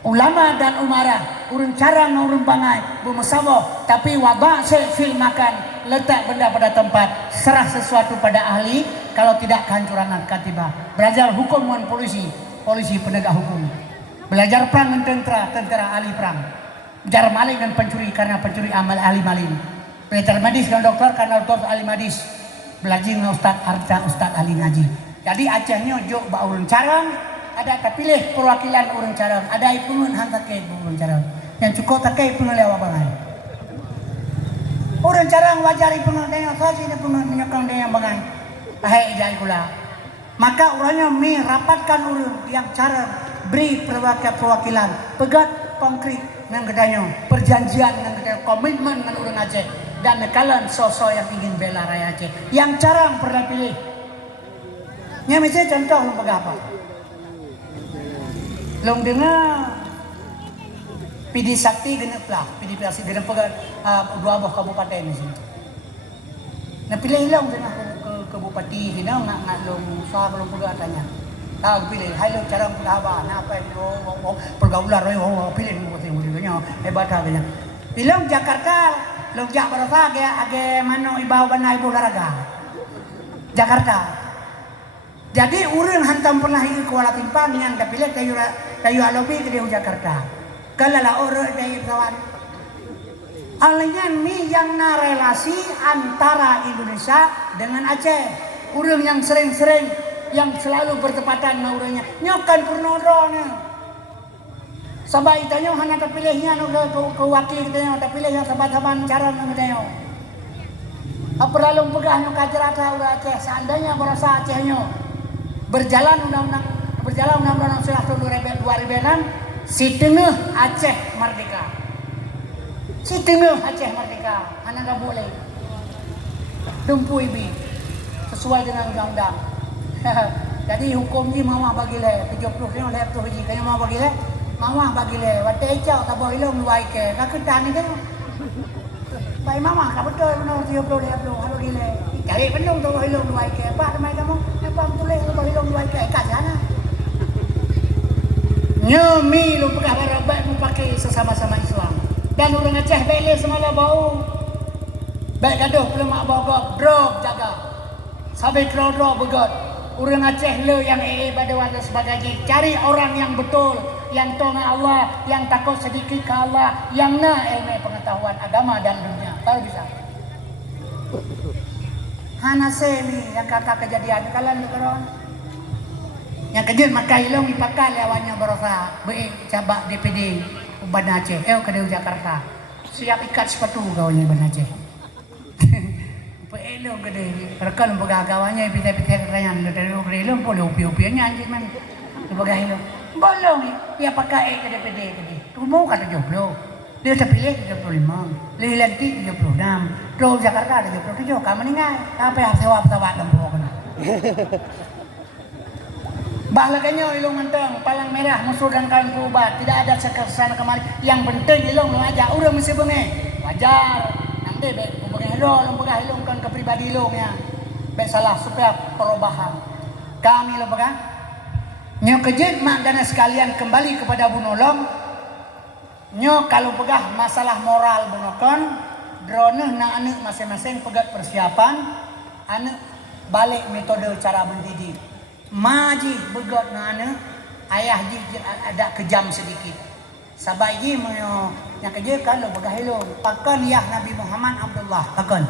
Ulama dan umara urang carang urang bangai bermusyawarah tapi wabak fil makan letak benda pada tempat serah sesuatu pada ahli kalau tidak kehancuran akan tiba. Belajar hukum dan polisi penegak hukum. Belajar perang dan tentara ahli perang. Belajar maling dan pencuri karena pencuri amal ahli maling. Belajar medis dan dokter karena dokter ahli medis. Belajar dengan ustaz arta ustaz ahli ngaji. Jadi Acehnya jok ba urang carang ada terpilih perwakilan urang carang, ada ipunun hantakai urang carang. Yang cukup takai ipunun lewat bangai. Urang carang wajar ipunun dengan saja ipunun menyokong dengan bangai. Ahai jai kula. Maka urangnya mi rapatkan urang yang carang beri perwakilan pegat konkret nang gedanya perjanjian nang gedanya komitmen nang urang Aceh dan kalian sosok yang ingin bela rakyat Aceh yang jarang pernah pilih. Nya misalnya contoh lu apa? Long dengar PD Sakti genep lah, PD Sakti genep dua buah kabupaten di sini. Nah pilih long dengar ke bupati kita nggak long soal belum pernah tanya. Tahu pilih, hai long cara apa? Apa yang pergaulan pilih bupati mulia hebat habisnya. Pilih Jakarta, long Jakarta age mano ibau banai ibu olahraga. Jakarta. Jadi urang hantam pernah ke Kuala Timpang yang dapilih kayu alobi ke Jakarta. Kalala orang dari kawan. Alanya ni yang na relasi antara Indonesia dengan Aceh. Urang yang sering-sering yang selalu bertepatan na urangnya. Nyokan pernodronya. Sabay tanyo hana tapilihnya ke wakil kita tapilih yang sabat-saban cara kita. Apa lalong pegah nyo kajarata ulah Aceh seandainya berasa Acehnya berjalan undang-undang Surat 2006 si tengah Aceh merdeka. Si tengah Aceh merdeka. Anak gak boleh. Dumpu ibi sesuai dengan undang-undang. Jadi hukum ni mama bagi le 70 kena le tu haji kaya mama bagi le. Mama bagi le wate ecau tak boleh long luai ke. Ka kedan ni kan. Baik mama ka betul benar 70 le tu bagi le. Cari pendung tu hilong luai ke. Pak ramai kamu. Apa tulis lu hilong luai ke kat sana. Nyami lu pegah baik mu pakai sesama-sama Islam. Dan orang Aceh bele semala bau. Baik gaduh pelemak bogok, drog jaga. Sampai drog begot. Orang Aceh le yang pada wadah sebagai cari orang yang betul, yang tongah Allah, yang takut sedikit ke Allah, yang na ilmu pengetahuan agama dan dunia. Baru bisa. Hanase ni yang kata kejadian kalian karon. Yang kejadian maka ilong ipakai lawannya berosa baik cabak DPD Uban Aceh, ke Jakarta. Siap ikat sepatu kawannya Uban Aceh. Pelong gede, rekan pegawainya pita-pita kerayan dari ilong boleh upi-upiannya anjing man. Sebagai ilong. Bolong ya pakai ke DPD gede. Tu mau kata 70. Dia terpilih 35, Lilanti 36, Pro Jakarta 37, kamu meninggal. Apa yang sewa pesawat lembu kena. Bahlakannya ilung menteng, palang merah, musuh dan kain perubat. Tidak ada kesana kemari. Yang penting ilung mengajak, udah mesti bengi. Wajar. Nanti bengi ilung kan ke pribadi ilungnya. Baik salah supaya perubahan. Kami ilung pegang. Nyokejit mak dan sekalian kembali kepada Bunolong. Nyo kalau pegah masalah moral bunokon drone na anak masing-masing pegat persiapan anak balik metode cara mendidik maji begat na anak ayah ji ada kejam sedikit sabai ji menyo nya kerja kalau pegah hilo pakan yah Nabi Muhammad Abdullah pakan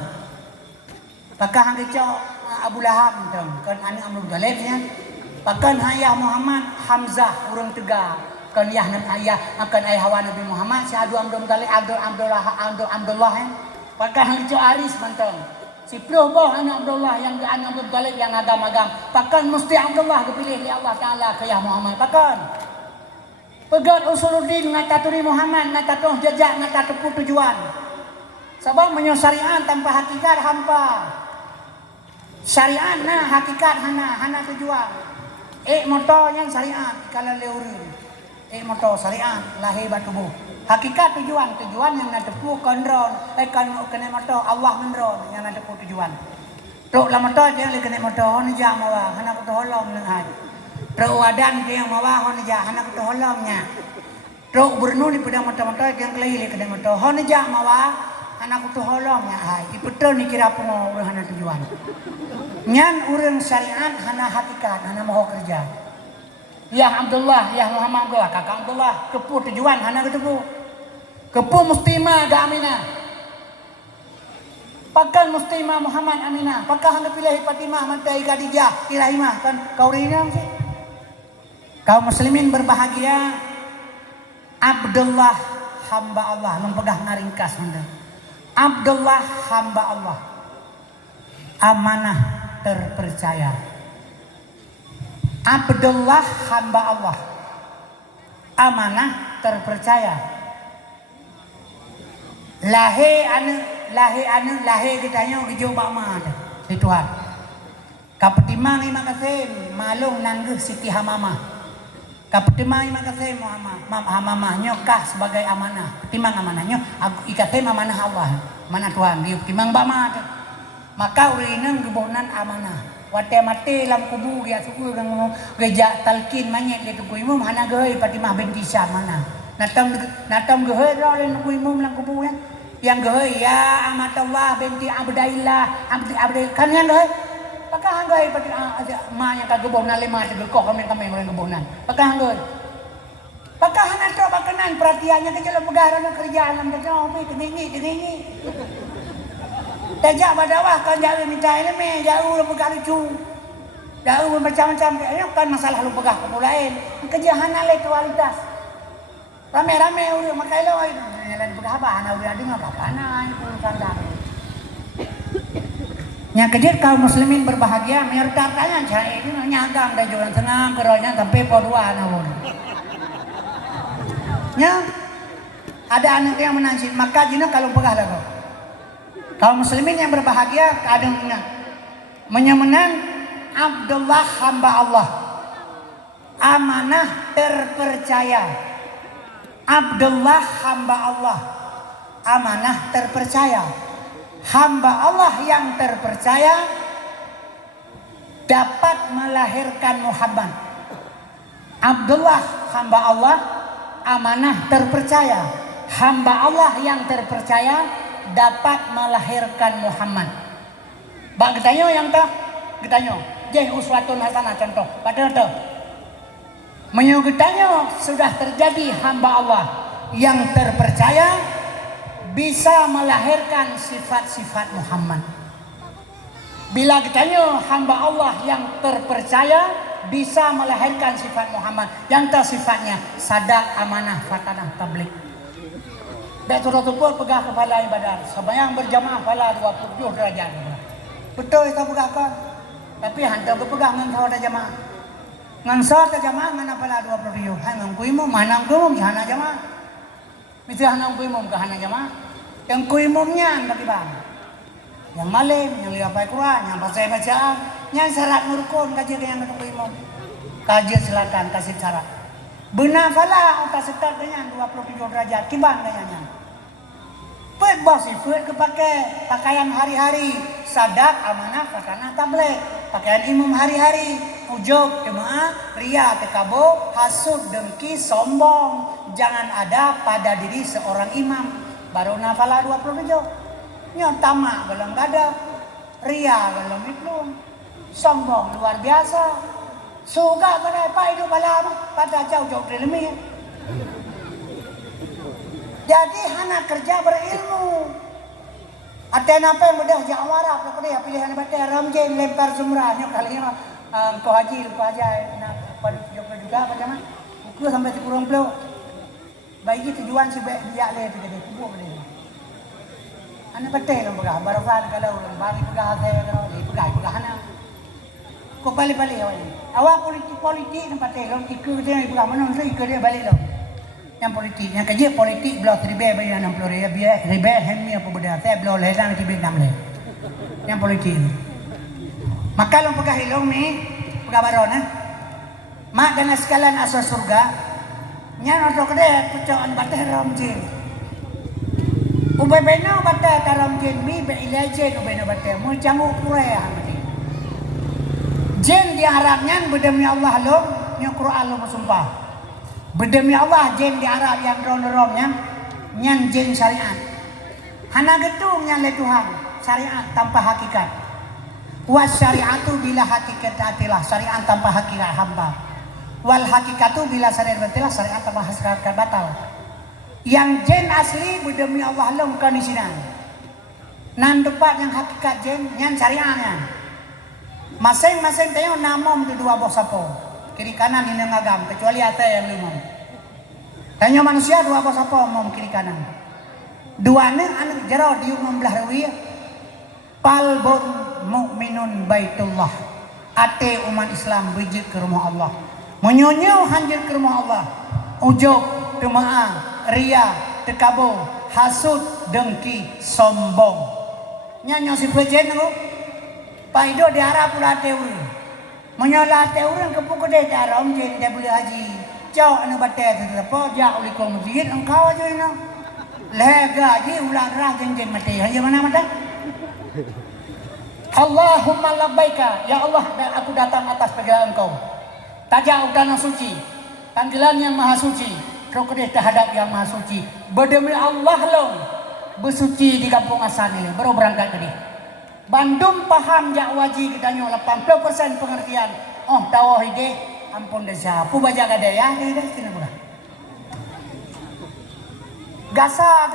hang kecok Abu Lahab kan anak Abdul Galib ya pakan ayah Muhammad Hamzah urang Tegar kan ayah akan ayah hawa Nabi Muhammad si Abdul Talib Abdullah pakai hang itu Aris mantong si Proboh anak Abdullah yang anak Abdul Talib yang agam-agam pakai mesti Abdullah dipilih oleh Allah Taala ke ayah Muhammad pakai pegat Usuluddin ngata turi Muhammad ngata toh jejak ngata tepu tujuan sebab menyusarian tanpa hakikat hampa syariat nah hakikat hana tujuan motor yang syariat kalau leureun motor syariat lahir batubuh hakikat tujuan yang nak tepu kontrol kan kena motor Allah kontrol yang nak tepu tujuan tok la motor dia le kena motor ni ja mawa hana ko holong nang hai tok wadan dia mawa hon ja hana ko holongnya tok bernu di pedang motor yang kelai le kena motor hon ja mawa hana ko holongnya hai ipetul ni kira pungo hana tujuan nyan urang syariat hana hakikat hana mau kerja Ya Abdullah, ya Muhammad Abdullah, kakak Abdullah, kepu tujuan, hana ketepu. Kepu mustimah ga Aminah. Pakan mustimah Muhammad Aminah. Pakan hang pilih Fatimah, mantai Khadijah, Irahimah kan kau rinang sih. Kaum muslimin berbahagia. Abdullah hamba Allah, mempegah ngaringkas menda. Abdullah hamba Allah. Amanah terpercaya. Abdullah hamba Allah amanah terpercaya lahir ditanya gejo mama di Tuhan. Kapetimang ima kasih malung nanggeh Siti Hamamah. Kapetimang ima kasih Hamamah nyokah sebagai amanah. Petimang amanahnya ikasih amanah Allah, mana Tuhan dia petimang bama. Maka urinang gebonan amanah. Wate mati lam kubu ya suku gang geja talkin manyet le tuku imum hana gehei patimah binti Syam mana. Natam gehei ro le tuku imum lam kubu ya. Yang gehei ya Amatullah binti Abdaillah Abdil kan yang gehei. Pakah hanggai pati ma yang kagebonan lima tegekok kami orang gebonan. Pakah hanggai. Pakah hana tro bakanan perhatiannya ke jalan pegaran kerjaan lam kerja opi dengi. Tajak badawah kau jauh minta ilmu, jauh lu pegah lucu. Jauh macam-macam, ini bukan masalah lu pegah kamu lain. Kejahanan le kualitas. Rame-rame udah makai lo itu. Jalan pegah apa? Anak udah dengar apa? Anak itu sandar. Yang kejadian kaum muslimin berbahagia, menyertai tanya cai itu nyagam dah jualan senang kerolnya sampai podua anak udah. Ya, ada anak yang menansi maka jina kalau pegah lah. Kaum muslimin yang berbahagia keadaannya menyemenan Abdullah hamba Allah, amanah terpercaya. Abdullah hamba Allah, amanah terpercaya. Hamba Allah yang terpercaya dapat melahirkan Muhammad. Abdullah hamba Allah, amanah terpercaya. Hamba Allah yang terpercaya dapat melahirkan Muhammad. Bang getanyo yang tak getanyo. Jadi uswatun hasanah contoh. Padahal tu. Menyo getanyo sudah terjadi hamba Allah yang terpercaya bisa melahirkan sifat-sifat Muhammad. Bila getanyo hamba Allah yang terpercaya bisa melahirkan sifat Muhammad. Yang tak sifatnya sadak, amanah, fatanah, tabligh. Dak turut pun pegah kepala ibadah. Sembahyang berjamaah pala 27 derajat. Betul itu pegah kan. Tapi hantar berpegang ngan saudara jamaah. Ngan saudara jamaah mana pala 27. Hang kuimum mana kuimum hana jamaah. Mesti hana kuimum ke hana jamaah. Yang kuimumnya bagi bang. Yang malam, yang liapai Quran, yang baca-bacaan, yang syarat nurkun kaji yang kuimum. Kaji silakan kasih syarat. Benar pala utas setat dengan 27 derajat kibang kayaknya. Pet bos itu kepakai pakaian hari-hari, sadak, amanah, fatanah, tabligh, pakaian imam hari-hari, ujub, jemaah, ria, tekabo, hasud, dengki, sombong, jangan ada pada diri seorang imam. Baru nafala 27. Nyon tamak belum ada, ria belum itu, sombong luar biasa. Suga pada apa itu pada jauh-jauh ilmu. Jadi hana kerja berilmu. Ada apa yang mudah jawara apa dia pilihan baca ramjen lempar sumrahnya kali ini kau haji nak pada juga apa mana? Buku sampai 10 puluh. Bayi tujuan si dia le tu dia kubu boleh. Anak betul pegah barafan kalau bagi pegah saya kalau pegah hana. Kau balik-balik awak politik tempat telong ikut dia pegah mana ikut dia balik lo. Yang politik, yang kerja politik belah ribe bayar 60 ribe hemi apa benda saya belah lelang di Vietnam le. Yang politik. Maka long pegah hilong ni pegah baron mak dan sekalian asal surga nya untuk dia pucaan batah ramjin. Ubay beno batah taramjin bi be ilajen ubay no batah mu jamu kurea mati. Jin diharapnya berdemi Allah lo nya Quran lo bersumpah. Berdemi Allah jin di Arab yang ron-ronnya nyan jin syariat. Hana getung nyan le Tuhan syariat tanpa hakikat. Was syariatu bila hakikat atilah syariat tanpa hakikat hamba. Wal hakikatu bila syariat batilah syariat tanpa hakikat batal. Yang jin asli berdemi Allah lo bukan di sini. Nan depan yang hakikat jin nyan syariatnya. Masing-masing tayo namom di dua bos sapo. Kiri kanan ini ngagam kecuali ate yang limam. Tanya manusia dua bos apa mom kiri kanan. Dua ni anu jero di membelah rawi. Qalbun mu'minun baitullah. Ate umat Islam bijik ke rumah Allah. Menyonyo hanjir ke rumah Allah. Ujub, jemaah, ria, tekabo, hasud, dengki, sombong. Nyanyo si prejen aku. Paido diarah pula teuri. Menyolah teuri ke pukul dia diarah jen dia boleh haji. Jauh anu batai tetapi jauh uli kau masjid engkau aja ini. Lega haji ulang rah jen mati. Haji mana mata? Allahumma labbaika, ya Allah, aku datang atas panggilan Engkau. Tajau tanah suci, panggilan yang maha suci, rokedeh terhadap yang maha suci. Berdemi Allah long, bersuci di kampung asal ini, baru berangkat ke dia. Bandung paham jak wajib kita nyo 80% pengertian. Oh tahu ide, ampun dah siapa baca kada ya, dia sini bukan. Gasa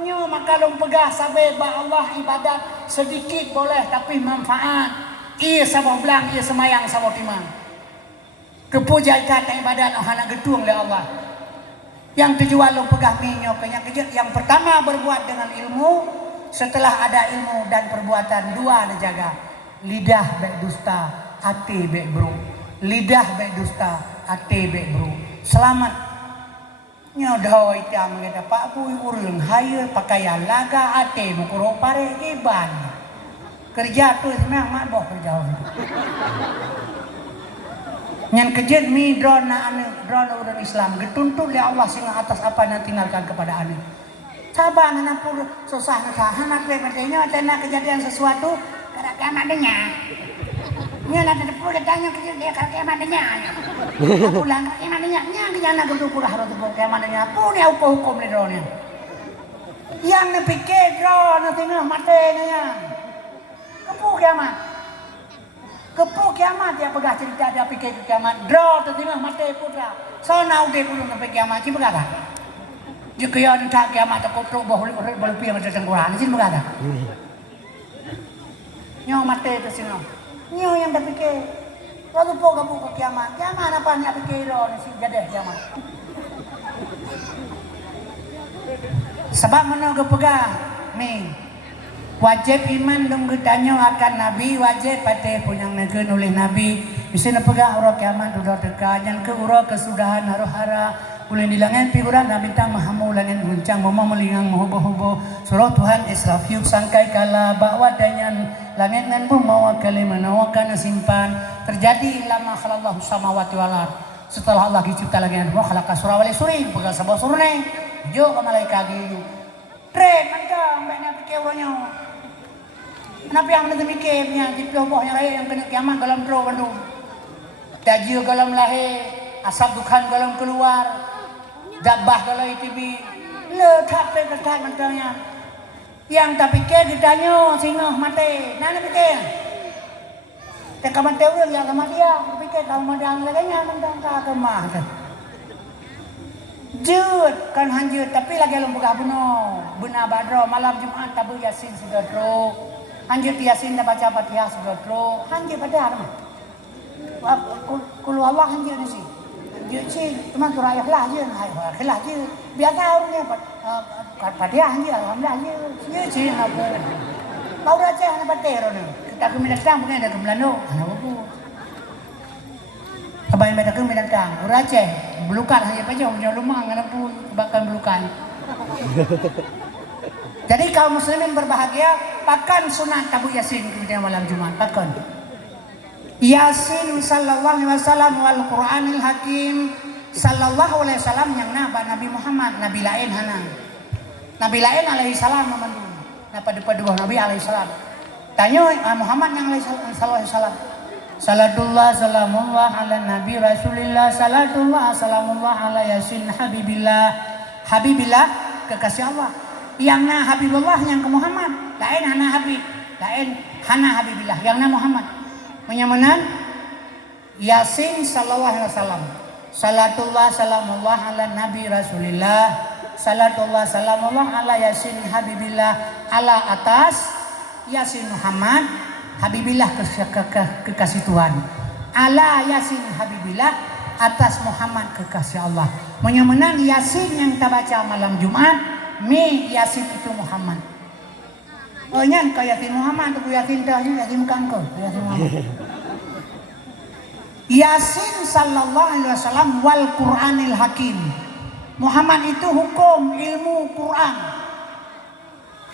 nyo maka long pegah sampai ba Allah ibadat sedikit boleh tapi manfaat. Ia sabah belang, ia semayang sabah timang. Kepuja kata ibadat oh anak gedung oleh Allah. Yang tujuan long pegah minyo yang kejut yang pertama berbuat dengan ilmu, setelah ada ilmu dan perbuatan dua dijaga. Lidah baik dusta, hati baik buruk. Lidah baik dusta, hati baik buruk. Selamat nyodoh itu yang kita pak pui urun hayu pakaian laga ate mukuro pare iban kerja tu memang mak boh kerja nyan kejut mi drone urun Islam getuntut oleh Allah sehingga atas apa yang tinggalkan kepada ane sabar nganapur susah hangat betenya tena kejadian sesuatu kada kamadenya nya nak tepuk datanya kejut dia kada kamadenya pulang kamadenya nya kijana kudu pula harus tepuk kamadenya punya hukum ni drone yang nepike drone tengah mate nya kepuk kiamat dia pegah cerita dia pikir kiamat drone tengah mate putra so nau de pulu nepike kiamat ci begada jika yang tak kiamat tak kotrok boleh piang ada tengkorak ni begada nyo mate tu sino nyo yang dah fikir lalu kamu ke kiamat apa ni fikir ni si jadah kiamat sebab mana ke pegang ni wajib iman dong ditanya akan Nabi wajib patih punyang negeun oleh Nabi bisa pegang urang kiamat sudah dekat yang ke urang kesudahan hara-hara ulin di langit figuran na bintang mahamu langit guncang mama melingang mahubo-hubo surah Tuhan Israfil sangkai kala bawa danyan langit nan bumawa kali menawakan simpan terjadi lama khalallahu samawati wal ard setelah Allah dicipta lagi wa khalaqa surah wal suri pegang sabah surne jo ka malaikat gitu tren mantap mbak nabi kewanyo nabi yang nanti mikirnya di bohnya lahir yang kena kiamat dalam dro bandung tajil dalam lahir asap dukhan dalam keluar dabah kalau ITB letak pekerjaan mentangnya yang tak pikir ditanya singa mati nana pikir tak kaman teori yang sama dia pikir kamu madang laganya mentang ka kemah jut kan hanjut tapi lagi belum buka benar badro malam Jumat tabu yasin sudah dro hanjut yasin dah baca Fatihah sudah dro hanjut pada kulu Allah hanjut ni sih dia sih cuma surah ikhlas je, ikhlas je. Biasa orangnya Fatihah je, alhamdulillah je. Dia sih apa? Tahu aja anak bater orang. Kita ke Minatang bukan ada ke Belanda. Anak buku. Apa yang mereka ke Minatang? Orang Aceh, belukan hanya aja punya rumah anak pun bahkan belukan. Jadi kaum muslimin berbahagia pakan sunat tabu yasin kemudian malam Jumat pakan. Yasin sallallahu alaihi wasallam wal Qur'anil Hakim sallallahu alaihi wasallam yang Nabi Muhammad nabi lain hana. Nabi lain alaihi salam memandu. Napa depa-dua nabi alaihi salam. Tanya Muhammad yang alaihi salam. Salatullah salamullah ala nabi Rasulillah salatullah salamullah ala Yasin habibillah. Habibillah kekasih Allah. Yang Habibullah yang ke Muhammad. Lain hana Habib, lain hana Habibillah yang Muhammad. Menyamanan Yasin sallallahu alaihi wasallam salatullah salamullah ala nabi Rasulillah salatullah salamullah ala Yasin habibillah ala atas Yasin Muhammad habibillah kekasih Tuhan ala Yasin habibillah atas Muhammad kekasih Allah menyamanan Yasin yang kita baca malam Jumat mi Yasin itu Muhammad. Oh nyan kaya Yasin Muhammad tu Yasin dah juga Yasin kangko Yasin Muhammad. Yasin sallallahu alaihi wasallam wal Qur'anil Hakim. Muhammad itu hukum, ilmu, Quran.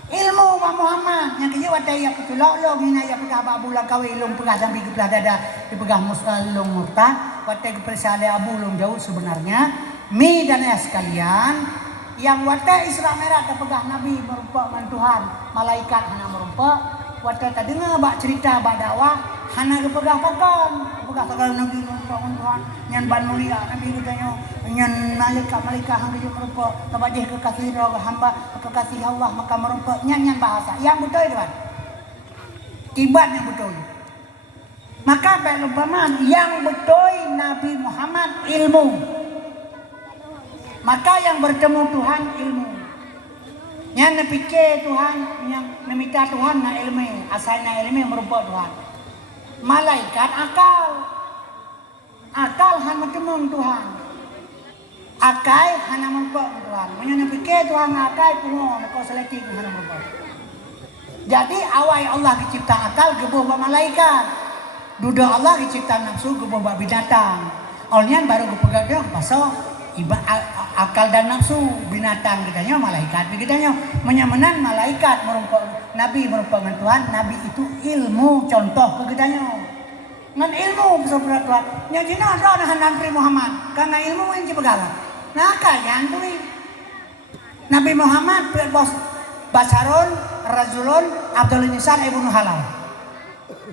Ilmu Pak Muhammad yang kaya watai aku tulok lo gina ya pegah bulan kawe long pegah sambil pegah dada dipegah long murtad watai kepersale abu long jauh sebenarnya mi dan es sekalian yang watai Isra Merah pegah Nabi merupa Tuhan malaikat hana merupa watai tadi ngebak cerita bak dakwah hana kepegah kakon Nabi merupa Tuhan nyan ban mulia Nabi katanya nyan malaikat hang dia merupa tabajih kekasih hamba kekasih Allah maka merupa nyan bahasa yang betul itu kan tibat yang betul maka baik umpama yang betul Nabi Muhammad ilmu maka yang bertemu Tuhan ilmu yang nepikir Tuhan yang meminta Tuhan na ilmu asalnya ilmu merupa Tuhan malaikat akal han bertemu Tuhan akai hana merupa Tuhan menyana pikir Tuhan akai puno kau seleti hana merupa jadi awal Allah dicipta akal gebuh ba malaikat duda Allah dicipta nafsu gebuh ba binatang olnyan baru kepegadang pasal iba akal dan nafsu binatang kitanya malaikat kitanya menyamenan malaikat merupa Nabi merupakan Tuhan Nabi itu ilmu contoh kitanya ngan ilmu seberat Tuhan nyajina ada Nabi Muhammad karena ilmu yang cipegala nah kayaan tuh Nabi Muhammad bos basarun rajulun Abdul Nisan ibnu halal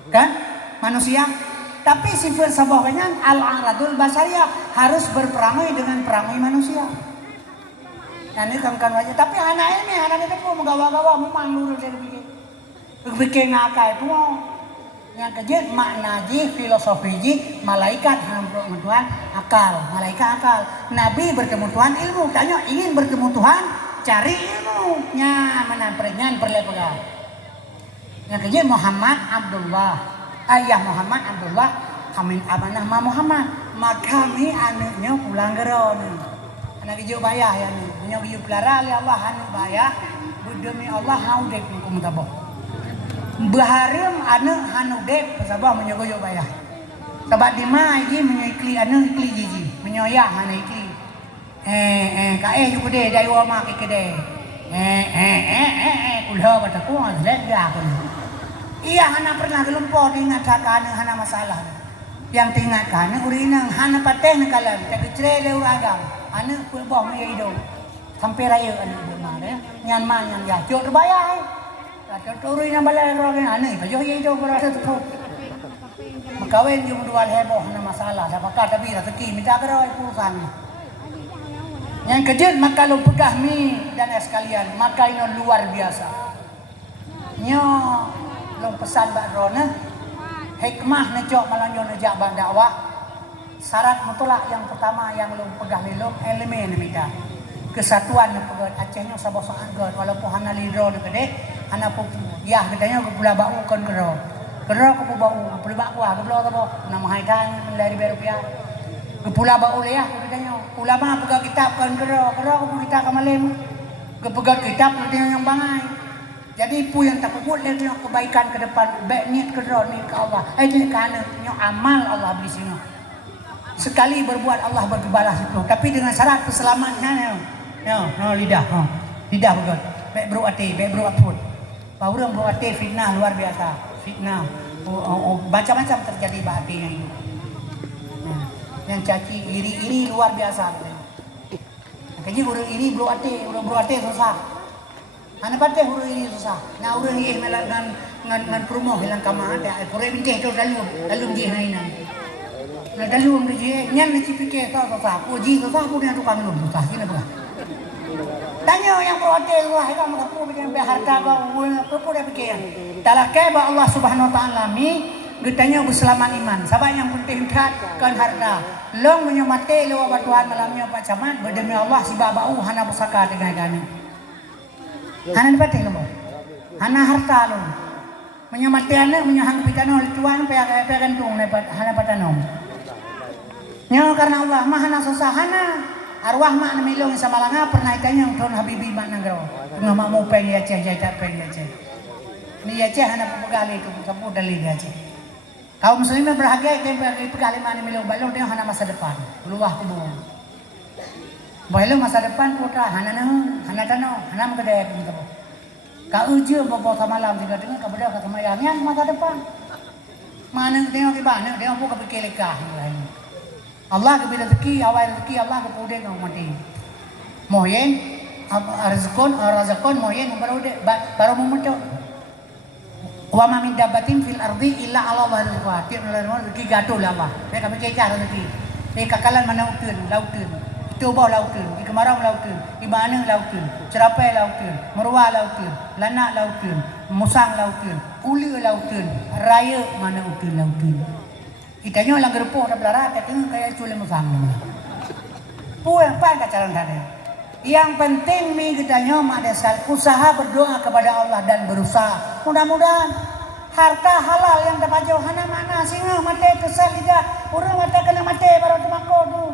kan manusia tapi sifat sabahnya al-aradul basariyah harus berperangai dengan perangai manusia nah ini kan wajah tapi anak itu mau menggawa-gawa mau manglur saya bikin ngakai itu yang kejut makna ji filosofi ji malaikat bertemu Tuhan akal malaikat akal Nabi bertemu Tuhan ilmu tanya ingin bertemu Tuhan cari ilmu nya menamperengan perlepegan yang kejut Muhammad Abdullah ayah Muhammad Abdullah kami amanah ma Muhammad maka kami anaknya pulang geron anak kejut bayah ya nih punya kejut pelara ya Allah anu bayah demi Allah haudek hukum tabok baharim anu hanudep sabah menyogoyo bayah sabat di mai ji menyikli anu ikli ji menyoyah hana ikli kae yu kede dai wa ma kede kulha bataku azlet ga kun iya hana pernah gelempor ingat sakane hana masalah yang tinggalkan urinang hana pateh nakalan tapi cerele uragam anu boh me ido sampai raya anu bermana nyan ma nyan ya jok bayah turun yang balai orang aneh, baju itu berasa tu. Makawin yung dual heboh na masalah, dapat tapi rezeki minta kerawai urusan. Yang kejut maka lo pegah mi dan sekalian, maka ini luar biasa. Nyo lo pesan bak rona, hikmah nejok malanyo nejak bak dakwah. Syarat mutlak yang pertama yang lo pegah lo elemen minta. Kesatuan yang pegawai Acehnya sabah sangat walaupun hana lidro gede hana pun ya gedanya ke pula bau kan kero ke bau pula bau ke pula apa nama haidan dari berupiah ke pula bau ya gedanya pula mah pegang kitab kan kero ke kita kamalem ke pegang kitab gedanya yang bangai jadi pu yang tak pun dia tengok kebaikan ke depan baik niat kero ni ke Allah ini karena amal Allah beri sini sekali berbuat Allah bagi balas itu tapi dengan syarat keselamatannya lidah betul baik bro ati baik bro apun Paurang bro ati fitnah luar biasa fitnah macam-macam terjadi bahatinya itu yang caci iri luar biasa makanya urang ini bro ati susah ana pateh urang ini susah na urang ini ngan promo hilang kamar ada pure binteh tu dalu di hainan na dalu di nyan ni cipike ta puji susah punya tukang lu susah kena bah tanya yang protes wah itu mau kapu bikin harta kau kapu dah bikin talakai bah Allah Subhanahu Wa Taala mi getanya berselamat iman sabab yang penting kan harta long menyamate lo batuan malamnya Pak Camat berdemi Allah si babau hana pusaka dengan gani hana dipatih lo hana harta lo menyamate anak menyahang pitano tuan paya gantung hana patano nyo karena Allah mah hana susah hana arwah mak namilong sa malanga pernah itanya don habibi mak nanggro nga mak mo peng ya ceh jaja peng ya ceh ni ya ceh hana pegali itu sapu dalil ya ceh kaum muslimin berharga itu pegali mak namilong balong dia hana masa depan luah kubur Boleh masa depan putra hanatano, hanam kedai gitu. Kau uji bawa sama malam juga dengan kepada kata mayangnya masa depan. Mana tengok ke mana tengok buka pikir lekah. Allah ke bila rezeki awal rezeki Allah ke pudek ngau mati. Moyen razakon moyen baru memuncak. Wa ma min dabbatin fil ardi illa Allah rizqa. Tiap rezeki gaduh lah Allah. Dia kami kejar rezeki. Kakalan mana lautan. Itu bawah lautan, di kemarau lautan, di mana lautan, cerapai lautan, meruah lautan, lanak lautan, musang lautan, uli lautan, raya mana lautan. Itanya lang gerpo na belara, katanya kayak cule musang. Puang pan kacaran tadi. Yang penting mi kitanya madasal usaha berdoa kepada Allah dan berusaha. Mudah-mudahan harta halal yang dapat jauh hana mana singa mati kesal tidak orang mati kena mati baru temako tu.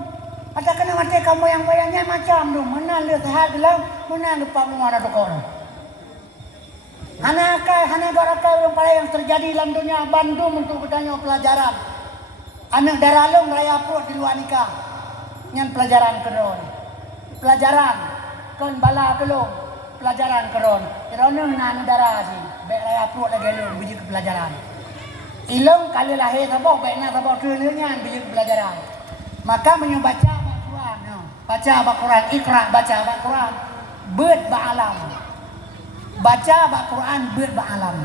Ada kena mati kamu yang bayangnya macam tu. Mana lihat sehat bilang, mana lupa menguara dokor. Hana garakai yang pada yang terjadi dalam dunia Bandung untuk bertanya pelajaran. Anak daralung raya perut di luar nikah. Yang pelajaran keron. Pelajaran. Kon bala kelong. Pelajaran keron. Kerana nan darah sih. Baik raya perut lagi lung biji ke pelajaran. Ilong kali lahir sabah, baiknya sabah triliunnya biji ke pelajaran. Maka membaca baca Al-Quran, ikra baca Al-Quran, beut ba'alam. Baca Al-Quran, beut ba'alam.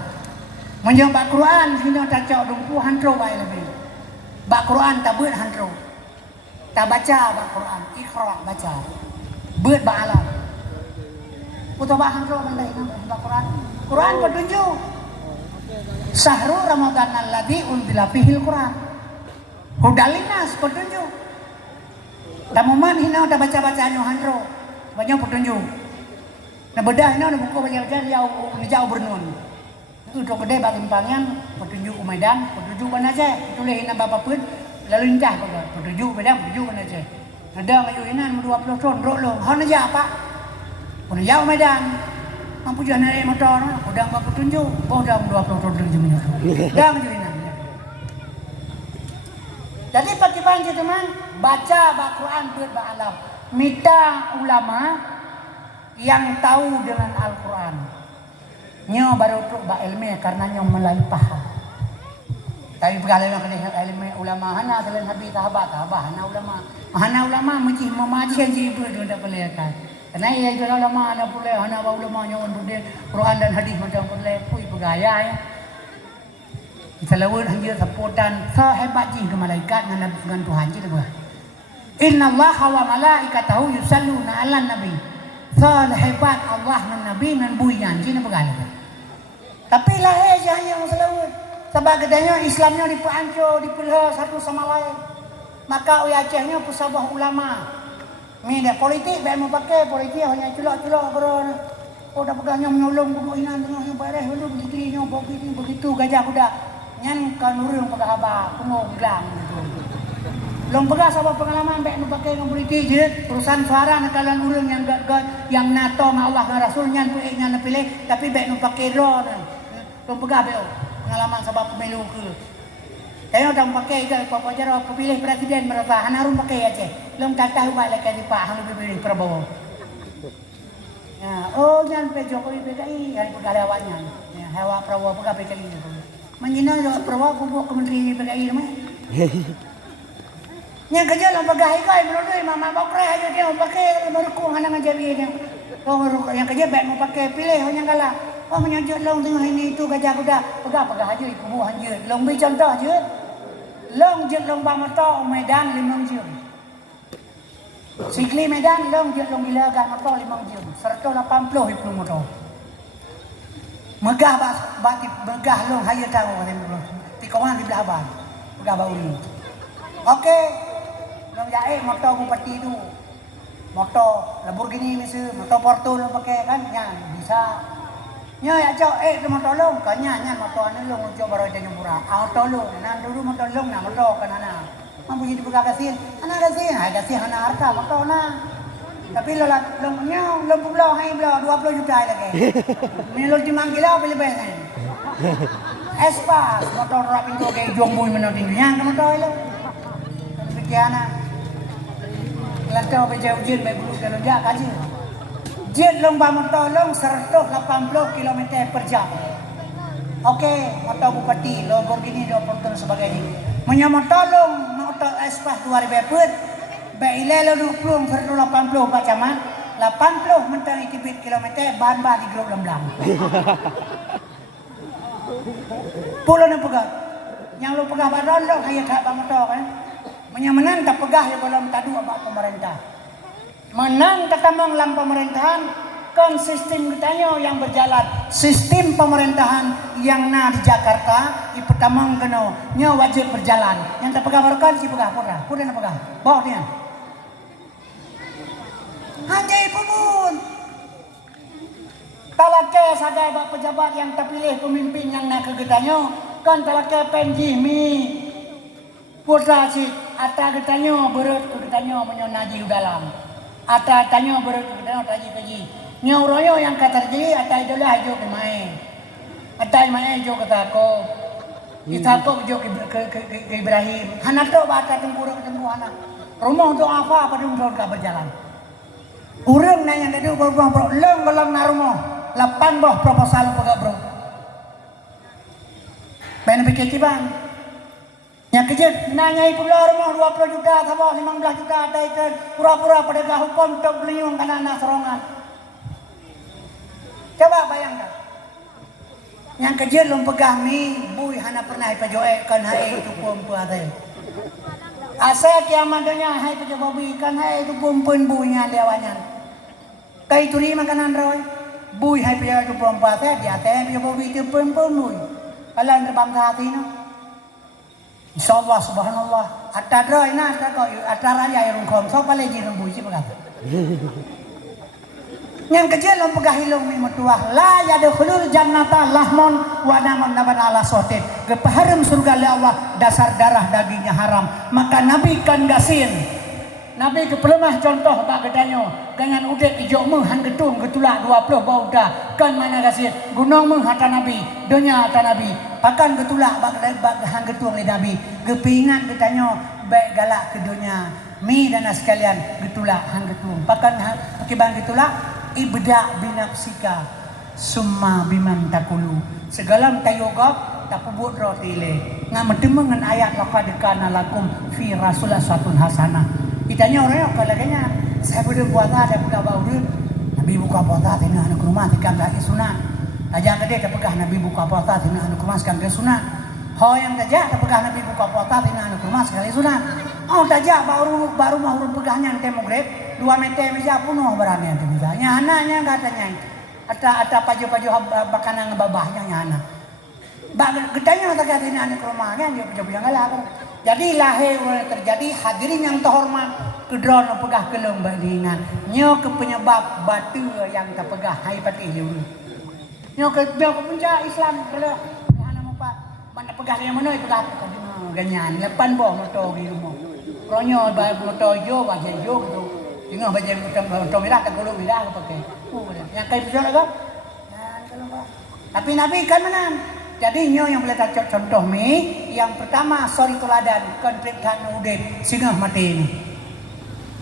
Menjong Al-Quran, hina tak cak dumpu hantro baik lebih. Al-Quran tak beut hantro. Tak baca Al-Quran, ikra baca. Beut ba'alam. Putar bah hantro bandai Al-Quran. Quran petunjuk. Syahrul Ramadan alladzi unzila fihil Quran. Hudalinas petunjuk. Tamuman hina dah baca-baca anu handro. Banyak petunjuk. Nah bedah hina buku baca-baca jauh bernun. Itu tok gede batimpangan petunjuk Medan, petunjuk mana aja. Tulis hina bapa pun lalu indah petunjuk Medan, petunjuk mana aja. Ada ngayu hina 20 ton rok lo. Hana aja apa? Pun jauh Medan. Mampu jalan naik motor, udah bapa petunjuk, udah 20 ton terjemahnya. Dah ngayu hina. Jadi bagi teman baca Al-Quran berba'alam. Minta ulama yang tahu dengan Al-Quran. Nyo baru untuk ilmu karena nyo melai paham. Tapi kalau yang kena ilmu ulama hana selain habis sahabat hana ulama mesti memaji je itu tidak boleh kan. Karena ia itu ulama hana boleh hana ulama nyo boleh Quran dan hadis macam boleh pui bergaya ya. Selawat hanya sepotan sehebat jin ke malaikat dengan Tuhan je tu. Inna Allah wa malaikatahu yusalluna 'alan nabi. Sehebat Allah dan Nabi dan buian je nak bergala. Tapi lahir je hanya selawat. Sebab kedanya Islamnya dipancur, dipelha satu sama lain. Maka oi Acehnya pusabah ulama. Ni dah politik baik mau pakai politik hanya culak-culak beron. Oh dah pegahnya menyolong buku inan tengah yang baris belum begitu gajah kuda. Nyan kan urang pegah abah penuh bilang gitu. Belum pegah sama pengalaman baik nu pakai dengan politik je. Perusahaan suara nakalan urang yang nato dengan Allah dan Rasul nyan puik nyan pilih tapi baik nu pakai draw nah. Belum pegah baik pengalaman sebab pemilu ke. Tengok dah pakai ke apa cara pilih presiden merasa hanarun pakai aja. Belum tak tahu baik lagi Pak hang lebih pilih Prabowo. Ya, oh nyan pe Jokowi PKI hari pegawainya. Ya, hewa Prabowo pegawai PKI itu. Menjina Prabowo bubuk kementeri PKI mah. Nya kerja lo pegawai kai menurut mama bokre aja dia pakai berku hana ngajabi dia. Oh yang kerja baik mau pakai pilih hanya kalah. Oh menyajut long tengah ini itu gajah kuda. Pegah aja ibu hanja. Long beri contoh je. Long jet long Bamato Medan 5 jam. Sikli Medan long jet long bila agak motor 5 jam. 180 itu motor. Megah megah long haya tahu di kawan di belakang. Megah bau ni. Okey. Long jae motor bupati tu. Motor Lamborghini mesti motor Porto lo pakai kan nyan bisa. Nya ya cok tu motor long kanya nyan motor anu long ujo baru ada murah. Auto long nan dulu motor long na motor kan ana. Mampu jadi buka kasin. Ana kasin, ha kasin ana harta motor na. Tapi lo nya lo pulau hai pulau 20 juta lagi. Minul timang kilo pilih ben. Espas motor rapin ko kay jong boy menon tinggi yang motor lo. Pikiana. Lantau beja ujian baik bulu kalau dia kaji. Jet lomba motor long 180 km per jam. Okey, motor bupati Lamborghini 20 ton sebagainya. Punya motor long motor Espas 2000 put. Baik ile lo 20 180 bacaman. 80 mentang ikibit kilometer bahan bah di grup lemblang. Pulau ni pegang. Yang lu pegang badan lo kayak tak motor kan. Menang tak pegah ya belum tadu abak pemerintah. Menang ketamang lam pemerintahan kan sistem kitanya yang berjalan. Sistem pemerintahan yang na di Jakarta di pertamang kena nya wajib berjalan. Yang tak pegah barukan si pegah pura. Pura nak pegah. Bawa dia. Hanya ibu pun. Talake sadai bak pejabat yang terpilih pemimpin yang nak kegetanya kan talake penjimi. Putra si ata getanya berat ke getanya menyonaji dalam. Ata tanya berat ke getanya taji kaji. Nyauroyo yang kata terjadi ata idolah jo ke main. Ata main jo ke takok. Ditakok jo ke Ibrahim. Hanato bata tengkura ketemu anak. Rumah untuk apa pada umur ka berjalan. Urang nanya tadi bro leng belang na rumah. 8 boh proposal pegak bro. Ben pikir bang. Yang kecil nanya ibu rumah 20 juta, sama 15 juta ada ikan pura-pura pada hukum untuk beliung karena anak serongan. Coba bayangkan. Yang kecil lom pegang ni, bui hana pernah ipajoe kan hai itu pun ada. Asa kiamat dunia hai pajobobi kan hai itu pun buinya lewanyan. Kai turi makanan roy. Bui hai pajoe itu pun ada dia teh pajobobi itu pun bui. Alang terbang hati no. InsyaAllah subhanallah. Atadra ina atara ya irung kom so pale ji rung buji pegat. Yang kecil lom pegah hilung mi metuah la yadkhulul jannata lahmun wa namun naban ala sotit. Gepaharum surga le Allah dasar darah dagingnya haram. Maka Nabi kan gasin. Nabi kepelemah contoh tak gedanyo dengan udet ijo meng han getung getulak 20 bau dah kan mana gasin gunung meng hata Nabi dunia hata Nabi pakan getulak bak han getung le Nabi gepingat getanyo baik galak ke dunia mi dan sekalian getulak han getung pakan akiban getulak ibda binafsika summa biman takulu segala tayogap tak pebut roti le ngametem dengan ayat laqad kana lakum fi rasulillah satun hasanah. Ditanya orang kalau kayaknya saya boleh puasa ada buka baurun Nabi buka puasa tina anak rumah tikam lagi sunat aja gede terpegah Nabi buka puasa tina anak rumah sekali sunat ho yang tajak terpegah Nabi buka puasa tina anak rumah sekali sunat oh tajak baru mau pegahnya ente maghrib 2 meter meja penuh berani ente misalnya anaknya katanya ada paju-paju makanan babahnya anak gedanya tak tina anak rumah kan dia paju yang galak. Jadi lahir terjadi hadirin yang terhormat kedron pegah kelong badingan nyo ke penyebab batu yang terpegah hai pati dulu nyo ke puncak Islam kalau hana apa mana pegah yang mana pegah ganyan 8 boh motor di rumah ronyo motor jo bagian jo tu tengah bagian motor merah tak gulung merah pakai yang kayak betul kan tapi Nabi kan menang. Jadi nyo yang boleh tak contoh mi yang pertama sorry toladan konflik kan udah singgah mati ni.